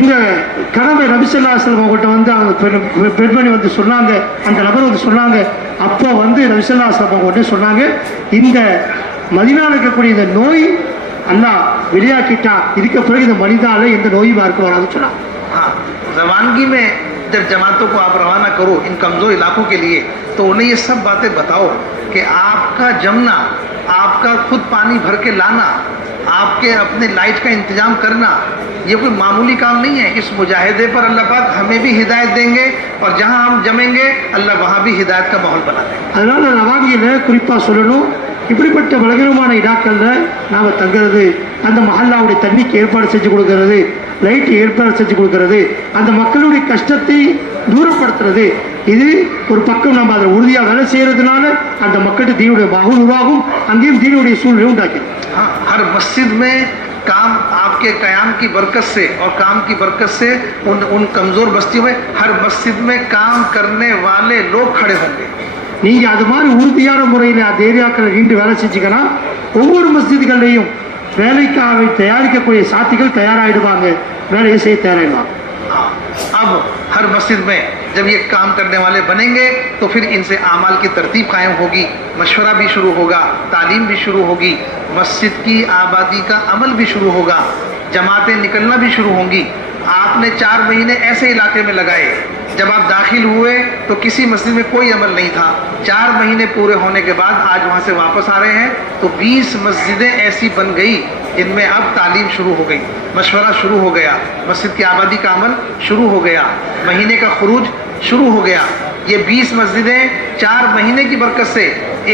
இந்த கனவை நபி ஸல்லல்லாஹு அலைஹி வஸல்லம் அவங்கள்ட்ட வந்து அவங்க பெண்மணி வந்து சொன்னாங்க, அந்த நபர் வந்து சொன்னாங்க, அப்போ வந்து நபி ஸல்லல்லாஹு அலைஹி வஸல்லம் அவங்கள்ட்ட சொன்னாங்க, இந்த மதீனாவில் இருக்கக்கூடிய இந்த நோய் அல்லாஹ் வெளியாக்கிட்டா, இதுக்கு பிறகு இந்த மனிதால எந்த நோயும் யாருக்கும் வராதுன்னு சொன்னாங்க. हाँ, जवानगी में जब जमातों को आप रवाना करो इन कमज़ोर इलाकों के लिए, तो उन्हें ये सब बातें बताओ कि आपका जमना, आपका खुद पानी भर के लाना, आपके अपने लाइट का इंतजाम करना, ये कोई मामूली काम नहीं है। इस मुजाहिदे पर अल्लाह पाक हमें भी हिदायत देंगे और जहाँ हम जमेंगे अल्लाह वहाँ भी हिदायत का माहौल बना देंगे। அதனால நவாங்கியில குறிப்பா சொல்லணும், இப்படிப்பட்ட பலகீனமான இடாக்கள்ல நாம தங்குறது, அந்த மஹல்லாவுடைய தண்ணிக்கு ஏற்பாடு செஞ்சு கொடுக்கறது, லைட் ஏற்பாடு செஞ்சு கொடுக்கறது, அந்த மக்களுடைய கஷ்டத்தை தூரப்படுத்துறது, இது ஒரு பக்கம் நம்ம அதில் உறுதியாக வேலை செய்யறதுனால அந்த மக்களுக்கு தீனுடைய மகன் உருவாகும், அங்கேயும் தீனுடைய சூழ்நிலை உண்டாக்கும். हाँ, हर मस्जिद में काम आपके कयाम की बरकत से और काम की बरकत से उन कमज़ोर बस्तियों में हर मस्जिद में काम करने वाले लोग खड़े होंगे। நீங்க அது மாதிரி உறுதியான முறையில் அந்த ஏரியாக்கள் நின்று வேலை செஞ்சீங்கன்னா ஒவ்வொரு மஸ்ஜிதுகள்லையும் வேலைக்காக தயாரிக்கக்கூடிய சாத்திகள் தயாராகிடுவாங்க, வேலையை செய்ய தயாராகிடுவாங்க. अब हर मस्जिद में जब ये काम करने वाले बनेंगे तो फिर इनसे आमाल की तरतीब कायम होगी, मशवरा भी शुरू होगा, तालीम भी शुरू होगी, मस्जिद की आबादी का अमल भी शुरू होगा, जमातें निकलना भी शुरू होंगी। आपने 4 महीने ऐसे इलाके में लगाए, जब आप दाखिल हुए तो किसी मस्जिद में कोई अमल नहीं था, 4 महीने पूरे होने के बाद आज वहाँ से वापस आ रहे हैं तो 20 मस्जिदें ऐसी बन गई जिनमें अब तालीम शुरू हो गई, मशवरा शुरू हो गया, मस्जिद की आबादी का अमल शुरू हो गया, महीने का खुरूज शुरू हो गया। ये 20 मस्जिदें 4 महीने की बरकत से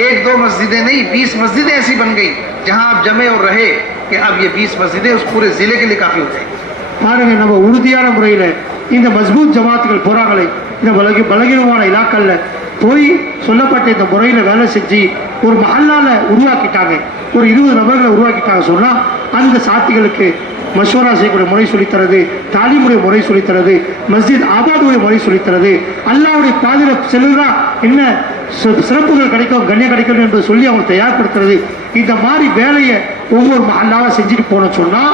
1-2 मस्जिदें नहीं, 20 मस्जिदें ऐसी बन गई जहाँ आप जमे और रहे कि अब ये 20 मस्जिदें उस पूरे ज़िले के लिए काफ़ी हो जाएंगी। பாருங்க, நம்ம உறுதியான முறையில் இந்த மஸ்பூத் ஜமாத்துகள் போறாங்களே, இந்த பலகீனமான இலாக்கல்ல போய் சொல்லப்பட்ட இந்த முறையில் வேலை செஞ்சு ஒரு மஹல்லால உருவாக்கிட்டாங்க, ஒரு 20 நபர்களை உருவாக்கிட்டாங்க சொன்னா அந்த சாத்திகளுக்கு மஷூரா செய்யக்கூடிய முறை சொல்லித்தரது, தாலிமுடைய முறை சொல்லித்தரது, மஸ்ஜித் ஆபாதுடைய முறை சொல்லித்தரது, அல்லாவுடைய பாதையில செல்லுதா என்ன சிறப்புகள் கிடைக்கும், கண்ணியம் கிடைக்கும் என்று சொல்லி அவங்க தயார்படுத்துறது, இந்த மாதிரி வேலையை ஒவ்வொரு மஹல்லாவா செஞ்சுட்டு போனோம் சொன்னா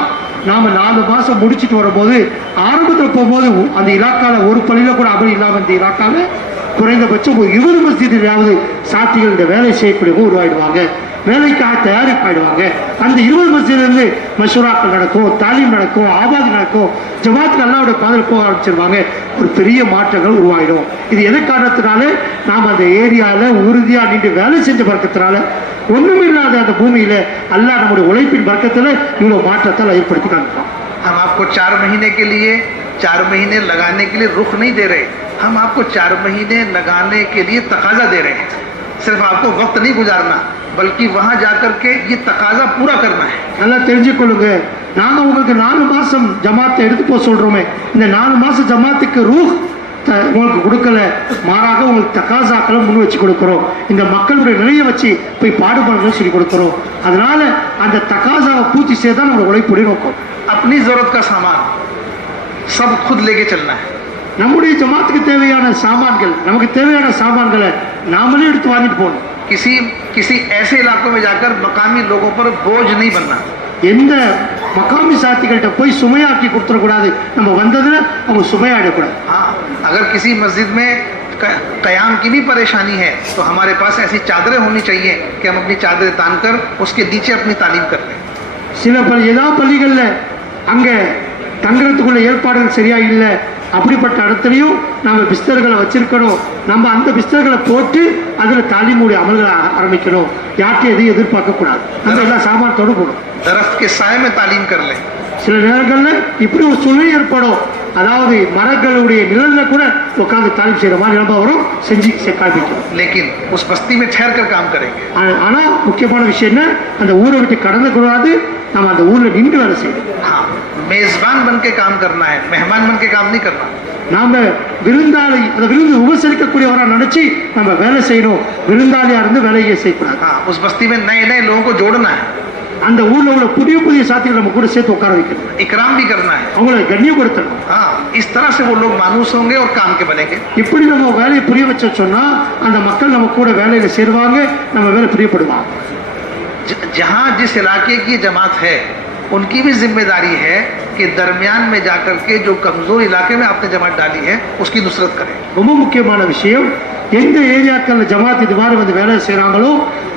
நாம 4 மாசம் முடிச்சுட்டு வரும்போது ஆரம்பத்தில் போகும்போது அந்த இலாக்கால ஒரு பள்ளியில கூட அமல் இல்லாமல் இந்த இலாக்கால குறைந்தபட்சம் 20 மஸ்ஜிதிலாவது சாத்திகள் இந்த வேலை செய்யக்கூடியவங்க உருவாயிடுவாங்க, வேலைக்காக தயாரிப்பாயிடுவாங்க. அந்த 20 மஸ்ஜிதிலிருந்து மஷூராக்கள் நடக்கும், தாலீம் நடக்கும், ஆபாதி நடக்கும், ஜமாத்துக்கு அல்லாவுடைய பாதையில் போக ஆரம்பிச்சிருவாங்க, ஒரு பெரிய மாற்றங்கள் உருவாயிடும். இது எதை காரணத்தினால நாம் அந்த ஏரியாவில் உறுதியாக நின்று வேலை செஞ்ச பறக்கத்தினால ஒண்ணுமில்லாத அந்த பூமியில அல்லாஹ் நம்முடைய உழைப்பின் பறக்கத்தில் இவ்வளவு மாற்றத்தால் ஏற்படுத்தி காண்பிப்பான். हम आपको 4 महीने के लिए 4 महीने लगाने के लिए रुख नहीं दे रहे, हम आपको 4 महीने लगाने के लिए तकाजा दे रहे हैं। सिर्फ आपको वक्त नहीं गुजारना बल्कि वहां जाकर के ये तकाजा पूरा करना है। நல்லா தெரிஞ்சுக்கொள்ளுங்க, நாங்க உங்களுக்கு 4 மாசம் ஜமாத்தை எடுத்து போக சொல்றோமே, இந்த 4 மாசம் ஜமாத்துக்கு ரூஹ் உங்களுக்கு கொடுக்கல, மாறாக உங்களுக்கு தகாசாக்களை முன் வச்சு கொடுக்குறோம், இந்த மக்களுடைய நிலையை வச்சு போய் பாடுபடணும்னு சொல்லி கொடுக்குறோம். அதனால அந்த தகாசாவை பூர்த்தி செய்யதான் நம்ம உழைப்புடைய நோக்கம். अपनी जरूरत का सामान सब खुद लेके चलना है। நம்முடைய ஜமாத்துக்கு தேவையான சாமான்கள், நமக்கு தேவையான சாமான்களை நாமளே எடுத்து வாங்கிட்டு போகணும். किसी ऐसे इलाकों में जाकर मकामी लोगों पर बोझ नहीं बनना। எந்த மகாமி சாத்திகள்கிட்ட போய் சுமையாக்கி கொடுத்துடக்கூடாது, நம்ம வந்ததுல அவங்க சுமையாடக்கூடாது. हाँ, अगर किसी मस्जिद में कयाम की भी परेशानी है तो हमारे पास ऐसी चादरें होनी चाहिए कि हम अपनी चादरें तान कर उसके नीचे अपनी तालीम कर लें। சில ஏதாவது பள்ளிகளில் அங்கே தங்குறதுக்குள்ள ஏற்பாடுகள் சரியா இல்லை, அப்படிப்பட்ட இடத்துலையும் நம்ம பிஸ்தர்களை வச்சிருக்கணும். நம்ம அந்த பிஸ்தர்களை போட்டு அதில் தாலிமுடைய அமல்களை ஆரம்பிக்கணும். யார்கிட்ட எதையும் எதிர்பார்க்க கூடாது. நம்ம எல்லா சாமானத்தோடு போகணும். दरख्त के साए में तालीम कर ले. சில நேரங்களில் இப்படி ஒரு சூழ்நிலை ஏற்படும். அதாவது மரங்களுடைய நிழல்ல கூட உட்காந்து தாலிம் செய்யற மாதிரி நம்ம வரும், செஞ்சு காண்பிக்கணும். लेकिन उस बस्ती में ठहर कर काम करेंगे. ஆனா முக்கியமான விஷயம் என்ன, அந்த ஊரை விட்டு கடந்து கூடாது. நம்ம அந்த ஊர்ல நின்று வேலை செய்யணும். हाँ, मेजबान बन के काम करना है, मेहमान बन के काम नहीं करना. நாம விருந்தாளி, அந்த விருந்து உபசரிக்கக்கூடியவரா நினைச்சு நம்ம வேலை செய்யணும். விருந்தாளியா இருந்து வேலையை செய்யக்கூடாது. हाँ, उस बस्ती में नए नए लोगों को जोड़ना है, அந்த ஊர்ல உள்ள புதிய புதிய சாத்திகளை நம்ம கூட சேர்த்து உட்கார வைக்கணும். इकराम भी करना है. அவங்களை கண்ணியப்படுத்தணும். हाँ, इस तरह से वो लोग मानूस होंगे और काम के बनेंगे. இப்படி நம்ம வேலையை புரிய வச்ச சொன்னா அந்த மக்கள் நம்ம கூட வேலையில சேருவாங்க, நம்ம வேலை பிரியப்படுவாங்க. जहाँ जिस इलाके की जमात है उनकी भी जिम्मेदारी है कि दरमियान में जाकर के जो कमजोर इलाके में आपने जमात डाली है उसकी नुसरत करें. ரொம்ப முக்கியமான விஷயம், எந்த ஏரியாக்கள்ல ஜமாத் இது மாதிரி வந்து வேலை செய்யறாங்களோ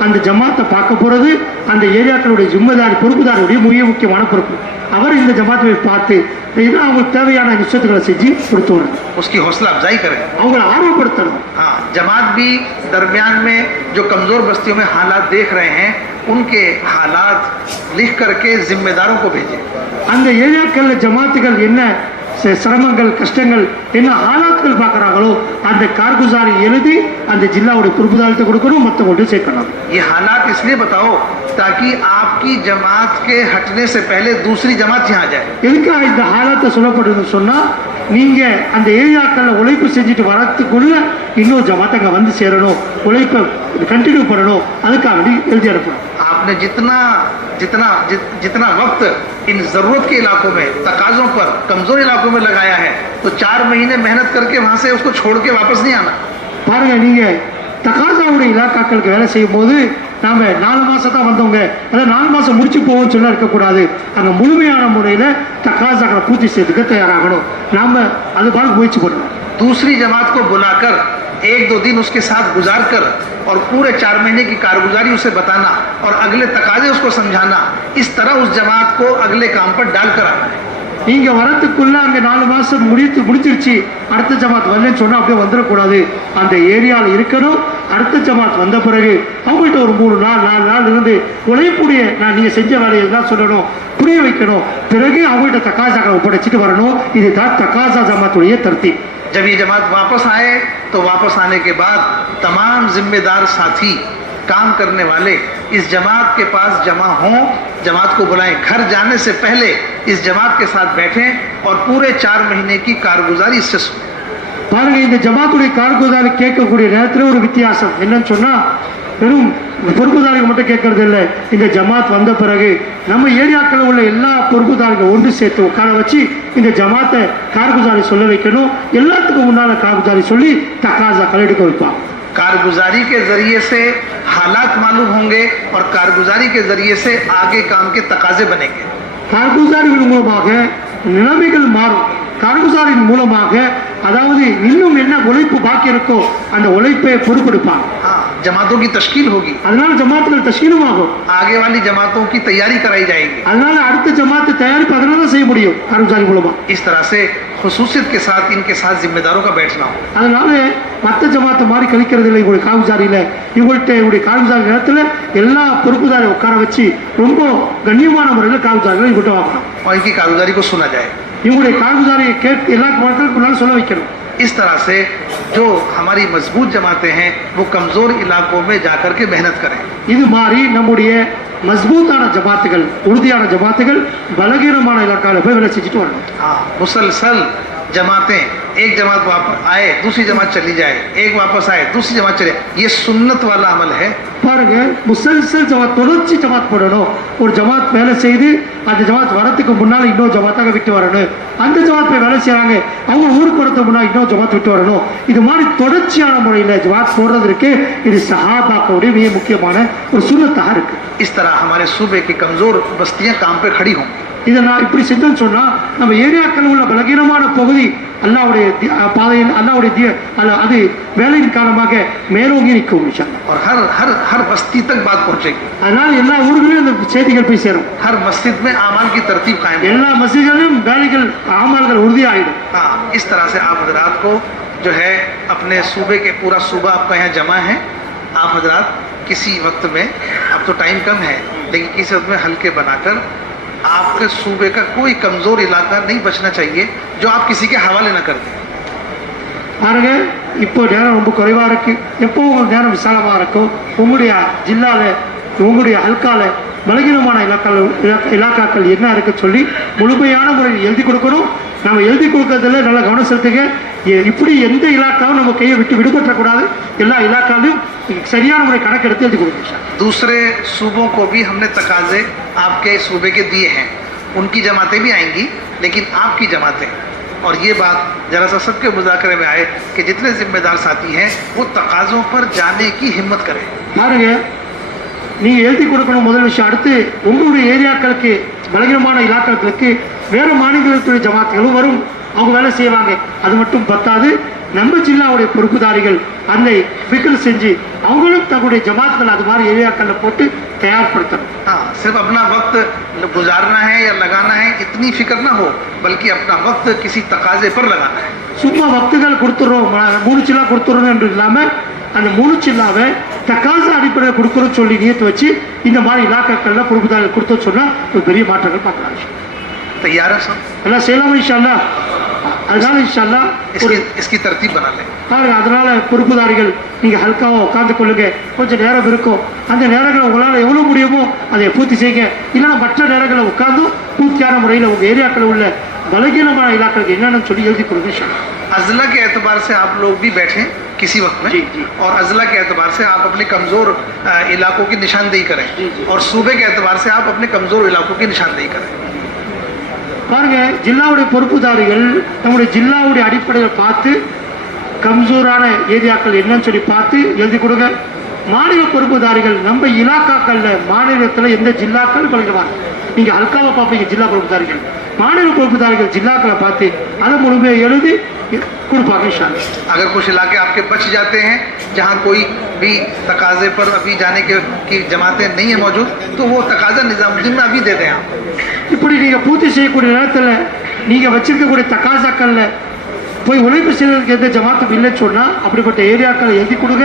அந்த ஜமாத்தை பார்க்க போறது அந்த ஏரியாக்களுடைய ஜிம்மதாரி பொறுப்புதாருடைய மிக முக்கியமான பொறுப்பு. அவர் இந்த ஜமாத்தை பார்த்து அவங்களுக்கு தேவையான நிச்சயத்துக்களை செஞ்சு கொடுத்துடணும். उसकी हौसला अफजाई करें. அவங்களை ஆர்வப்படுத்தணும். हाँ, जमात भी दरमियान में जो कमजोर बस्तियों में हालात देख रहे हैं उनके हालात लिख करके जिम्मेदारों को भेजें. அந்த ஏரியாக்கள்ல ஜமாத்துகள் என்ன சிரமங்கள் கஷ்டங்கள் என்ன ஆளாக்கள் பார்க்குறாங்களோ அந்த கார்குசாரி எழுதி அந்த ஜில்லாவுடைய பொறுப்புதாரத்தை கொடுக்கணும், மற்றவங்கள்ட்ட சேர்க்கணும். ये हालात इसलिए बताओ ताकि आपकी जमात के हटने से पहले दूसरी जमात यहाँ आ जाए. எதுக்காக இந்த ஹாலத்தை சொல்லப்படுதுன்னு சொன்னா, நீங்க அந்த ஏரியாக்கள்ல உழைப்பு செஞ்சுட்டு வரத்துக்குள்ள இன்னொரு ஜமாத் அங்க வந்து சேரணும், உழைப்பை கண்டினியூ பண்ணணும், அதுக்காக வேண்டி எழுதி அனுப்பணும். आपने जितना वक्त इन जरूरत के इलाकों में तकाजों पर कमजोर इलाकों में लगाया है तो 4 महीने मेहनत करके वहां से उसको छोड़ के वापस नहीं आना. பாருங்க, நீங்க தகாசாவுடைய இலாக்காக்களுக்கு வேலை செய்யும் போது நாம 4 மாசம் தான் வந்தவங்க, அதாவது 4 மாசம் முடிச்சு போவோம்னு சொல்ல இருக்கக்கூடாது. அங்க முழுமையான முறையில தகாசாக்களை பூர்த்தி செய்யறதுக்கு தயாராகணும். நாம அது பாருங்க முயற்சி பண்ணணும். दूसरी जमात को बुलाकर 1-2 दिन उसके साथ गुजार कर और पूरे 4 महीने की कारगुजारी उसे बताना और अगले तकाजे उसको समझाना, इस तरह उस जमात को अगले काम पर डाल कर आना है. நீங்க வரத்துக்குள்ள அங்க 4 மாசம் முடிச்சிருச்சு, அடுத்த ஜமாத் வரலன்னு சொன்னா அப்படியே வந்துடக்கூடாது. அந்த ஏரியாவில் இருக்கணும். அடுத்த ஜமாத் வந்த பிறகு அவங்கள்ட்ட ஒரு 3 நாள் 4 நாள் இருந்து உழைப்புடைய நீங்க செஞ்ச வேலையை தான் சொல்லணும், புரிய வைக்கணும். பிறகு அவங்கள்ட்ட தக்காசாக்களை ஒப்படைச்சிட்டு வரணும். இதுதான் தக்காசா ஜமாத்துடைய தர்த்தி. जब ये जमात वापस आए तो वापस आने के बाद तमाम जिम्मेदार साथी काम करने वाले इस जमात के पास जमा हों, जमात को बुलाएं. घर जाने से पहले इस जमात के साथ बैठें और पूरे 4 महीने की कारगुजारी इससे सुनें. பாருங்க, இந்த ஜமாத்துடைய கார்குசாரி கேட்கக்கூடிய நேரத்தில் ஒரு வித்தியாசம் என்னன்னு சொன்னா, வெறும் பொறுப்புதாரிகள் மட்டும் கேட்கறது இல்லை. இந்த ஜமாத் வந்த பிறகு நம்ம ஏரியாக்களில் உள்ள எல்லா பொறுப்புதாரிகள் ஒன்று சேர்த்து உட்கார வச்சு இந்த ஜமாத்தை கார்குசாரி சொல்ல வைக்கணும். எல்லாத்துக்கும் முன்னால கார்குசாரி சொல்லி தக்காசா எடுக்க வைப்பாங்க. कारगुजारी के जरिए से हालात मालूम होंगे और कारगुजारी के जरिए से आगे काम के तकाजे बनेंगे. கார்குசாரிகள் மூலமாக நிலைமைகள் மாறும். கார்குசாரின் மூலமாக அதாவது இன்னும் என்ன உழைப்பு பாக்கி இருக்கோ அந்த உழைப்பை பொறுப்பெடுப்பாங்க. हाँ, जमातों की तश्कील होगी. அதனால ஜமாத்துகள் தஷ்கீலும் ஆகும். आगे वाली जमातों की तैयारी कराई जाएगी. அதனால அடுத்த ஜமாத்து தயாரிப்பு அதனால செய்ய முடியும் கார்குசாரி மூலமா. इस तरह से खुसूसियत के साथ इनके साथ जिम्मेदारों का बैठना हो. அதனால மற்ற ஜமாத்தை மாதிரி கழிக்கிறது இல்லை. இவங்களுடைய கார்குசாரியில இவங்களுடைய கார்குசாரி நேரத்தில் எல்லா பொறுப்புதாரி உட்கார வச்சு ரொம்ப கண்ணியமான முறையில் கார்குசாரிகளை இவங்கள்ட்ட வாங்கணும். और इनकी कारगुजारी को सुना जाए. இவங்களுடைய கார்குசாரியை கேட்டு எல்லா மக்களுக்கு சொல்ல வைக்கணும். इस तरह से जो हमारी मजबूत जमातें हैं वो कमजोर इलाकों में जाकर के मेहनत करें. இது மாதிரி நம்முடைய மஸ்பூத்தான ஜமாத்துகள், உறுதியான ஜமாத்துகள் பலகீனமான இலாக்கால போய் வேலை செஞ்சுட்டு வரணும். हाँ, मुसलसल जमातें, एक जमात वापस आए दूसरी जमात चली जाए, एक वापस आए दूसरी जमात चले, ये सुन्नत वाला अमल है. பாருங்க, முசல்சல் ஜமாத் தொடர்ச்சி ஜமாத் போடணும். ஒரு ஜமாத் வேலை செய்து அந்த ஜமாத் வரத்துக்கு முன்னால இன்னொரு ஜமாத்தாக விட்டு வரணும். அந்த ஜமாத் போய் வேலை செய்யறாங்க, அவங்க ஊருக்கு வரதுக்கு முன்னாடி இன்னொரு ஜமாத் விட்டு வரணும். இது மாதிரி தொடர்ச்சியான முறையில் ஜமாத் போடுறது இருக்கு. இது சஹாபாக்களுடைய மிக முக்கியமான ஒரு சுன்னத்தாக இருக்கு. इस तरह हमारे सूबे की कमजोर बस्तियां काम पे खड़ी होंगी. இதை நான் இப்படி செஞ்சோன்னு சொன்னா நம்ம ஏரியாக்கள் உள்ள பலகீனமான பகுதி அல்லாவுடைய பாதையில் அல்லாவுடைய அது வேலையின் காரணமாக மேலோங்கி நிற்கும் இன்ஷா அல்லாஹ். और हर हर हर बस्ती तक बात पहुंचेगी। அதனால எல்லா ஊர்களிலும் இந்த செய்திகள் போய் சேரும். हर मस्जिद में आमाल की तरतीब कायम होगी। எல்லா மஸ்ஜிதிலும் வேலைகள் அமல்கள் உறுதியாயிடும். हाँ, इस तरह से आप हजरात को जो है अपने सूबे के पूरा सूबा आपका यहाँ जमा है। आप हजरात किसी वक्त में, अब तो टाइम कम है, लेकिन किसी वक्त में हल्के बनाकर आपके सूबे का कोई कमज़ोर इलाका नहीं बचना चाहिए जो आप किसी के हवाले न कर दें। பாருங்க, இப்போ நேரம் ரொம்ப குறைவா இருக்கு. எப்போ உங்களுக்கு நேரம் விசாலமா இருக்கும், உங்களுடைய ஜில்லால உங்களுடைய ஹல்கால பலகீனமான இலாக்காக்கள் என்ன இருக்கு சொல்லி முழுமையான முறையில் எழுதி கொடுக்கணும். நம்ம எழுதி கொடுக்கறதுல நல்ல கவனம் செலுத்துங்க. இப்படி எந்த இலாக்காவும் நம்ம கையை விட்டு விடுபற்றக்கூடாது. எல்லா இலாக்காலையும் சரியான முறை கணக்கெடுத்து எழுதி கொடுக்கணும். दूसरे सूबों को भी हमने तकाजे आपके सूबे के दिए हैं, उनकी जमातें भी आएंगी, लेकिन आपकी जमातें, और ये बात जरा सा सबके मुज़ाकरे में आए कि जितने जिम्मेदार साथी हैं वो तकाज़ों पर जाने की हिम्मत करें। பாருங்க, நீங்க எழுதி கொடுக்கணும் முதல் விஷயம். அடுத்து உங்களுடைய ஏரியாக்களுக்கு பலகீனமான இலாக்காக்களுக்கு வேறு மாநிலத்துடைய ஜமாத்துகளும் வரும், அவங்க வேலை செய்வாங்க. அது மட்டும் பத்தாது, நம்ம ஜில்லாவுடைய பொறுப்புதாரிகள் அந்த ஃபிக்ர் செஞ்சு அவங்களும் தங்களுடைய ஜமாத்துகள் அது மாதிரி ஏரியாக்கள்ல போட்டு தயார்படுத்தணும். हाँ, सिर्फ अपना वक्त गुजारना है या लगाना है इतनी फिक्र ना हो, बल्कि अपना वक्त किसी तकाजे पर लगाना है। சும்மா வக்துகள் கொடுத்துறோம், 3 சில்லா கொடுத்துறோம் என்று இல்லாம அந்த 3 சில்லாவை தக்காச அடிப்படையில் கொடுக்குறோம் சொல்லி நியத்து வச்சு இந்த மாதிரி இலாக்காக்கள்ல பொறுப்புதாரிகள் கொடுத்து சொன்னா ஒரு பெரிய மாற்றங்கள் பார்க்கலாம். तैयार है सब? எல்லாம் செய்யலாமா இன்ஷா அல்லாஹ்? அதனால இன்ஷா அல்லாஹ் इसकी तरतीब बना लें। பாருங்க, அதனால பொறுப்புதாரிகள் நீங்க ஹல்காவா உட்கார்ந்து கொள்ளுங்க. கொஞ்சம் நேரம் இருக்கும், அந்த நேரங்களை உங்களால் எவ்வளவு முடியுமோ அதை பூர்த்தி செய்யுங்க. இல்லைன்னா மற்ற நேரங்களை உட்கார்ந்து பூர்த்தியான முறையில் உங்க ஏரியாக்களில் உள்ள பலகீனமான இலாக்களுக்கு என்னென்னு சொல்லி எழுதி கொடுங்க இன்ஷா அல்லாஹ். अजला के एतबार से आप लोग भी बैठें किसी वक्त में, जी, जी। और अजला के एतबार से आप अपने कमज़ोर इलाकों की निशानदेही करें, जी, जी। और सूबे के एतबार से आप अपने कमज़ोर इलाकों की निशानदेही करें। பாருங்க, ஜில்லாவுடைய பொறுப்புதாரிகள் நம்முடைய ஜில்லாவுடைய அடிப்படையில் பார்த்து கம்சூரான ஏரியாக்கள் என்னன்னு சொல்லி பார்த்து எழுதி கொடுங்க. மாநில பொறுப்புதாரிகள் நம்ம இலாக்காக்கள்ல மாநிலத்தில் எந்த ஜில்லாக்கள் பழகுவாங்க. நீங்க ஹல்காவை பார்ப்பீங்க ஜில்லா பொறுப்புதாரிகள், மாநில பொறுப்புதாரிகள் ஜில்லாக்களை பார்த்து அதை முழுமையாக எழுதி கொடுப்பாங்க இன்ஷா அல்லாஹ். अगर कुछ इलाके आपके बच जाते हैं जहाँ कोई भी तकाजे पर अभी जाने की जमातें नहीं है मौजूद, तो वो तकाजा निज़ामुद्दीन में अभी दे दें आप। இப்படி நீங்க பூர்த்தி செய்யக்கூடிய நேரத்தில் நீங்க வச்சிருக்கக்கூடிய தக்காசாக்கள்ல போய் உழைப்பு செய்வதற்கு எந்த ஜமாத்தும் இல்லைன்னு சொன்னா அப்படிப்பட்ட ஏரியாக்களை எழுதி கொடுங்க.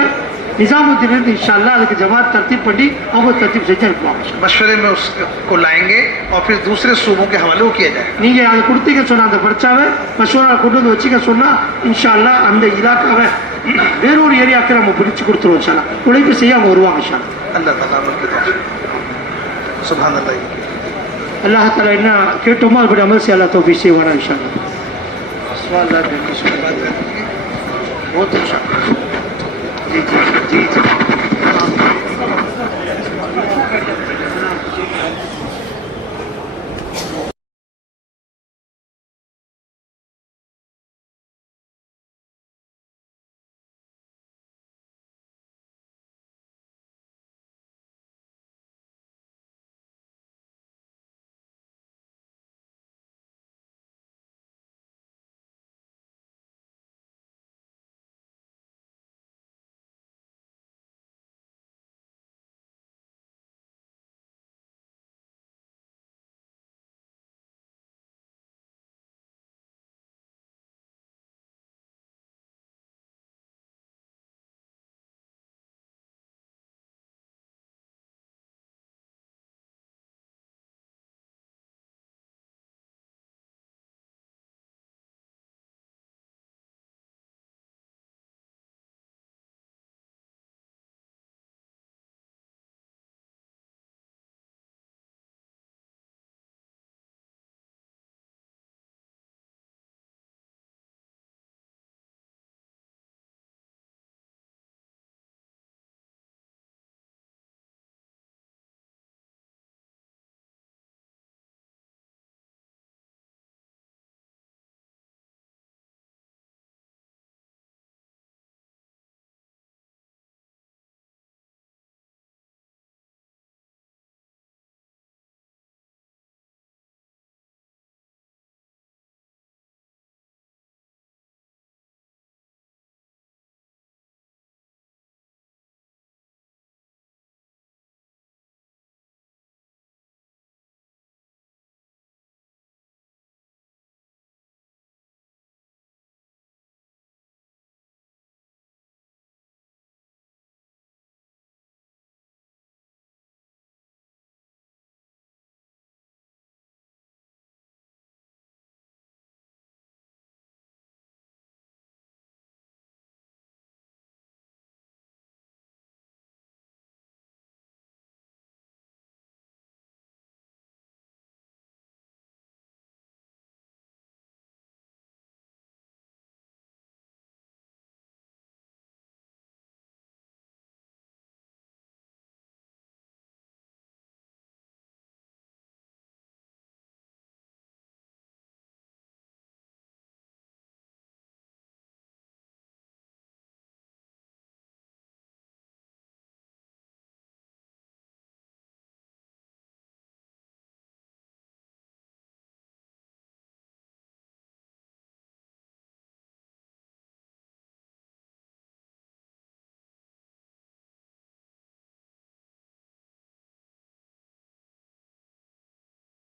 நிஜாமுद्दीन इंशा अल्लाह அதுக்கு ஜமாத் தர்த்தீப் பண்ணி அவங்க தர்த்தீப் செஞ்சு அனுப்புவாங்க. मशवरे में उसको लाएंगे और फिर दूसरे सूबों के हवाले वो किया जाए। நீங்க அதை கொடுத்தீங்க சொன்னா அந்த பர்ச்சாவை மஷூரா கொண்டு வந்து வச்சுக்க சொன்னா இன்ஷா அல்லாஹ் அந்த இலாக்காவை வேறொரு ஏரியாவுக்கு நம்ம பிடிச்சு கொடுத்துருவோம். இன்ஷா அல்லாஹ் உழைப்பு செய்ய அவங்க வருவாங்க. இன்ஷா அல்லாஹ் अल्लाह ताला अमल की तौफीक। सुभान अल्लाह। அல்லாஹ் தஆலா என்ன கேட்டோமோ அப்படி அமல் செய்ய அல்லாஹ் தௌஃபீக் செய்வானா இன்ஷா அல்லாஹ். सवाल बहुत अच्छा जी जी जी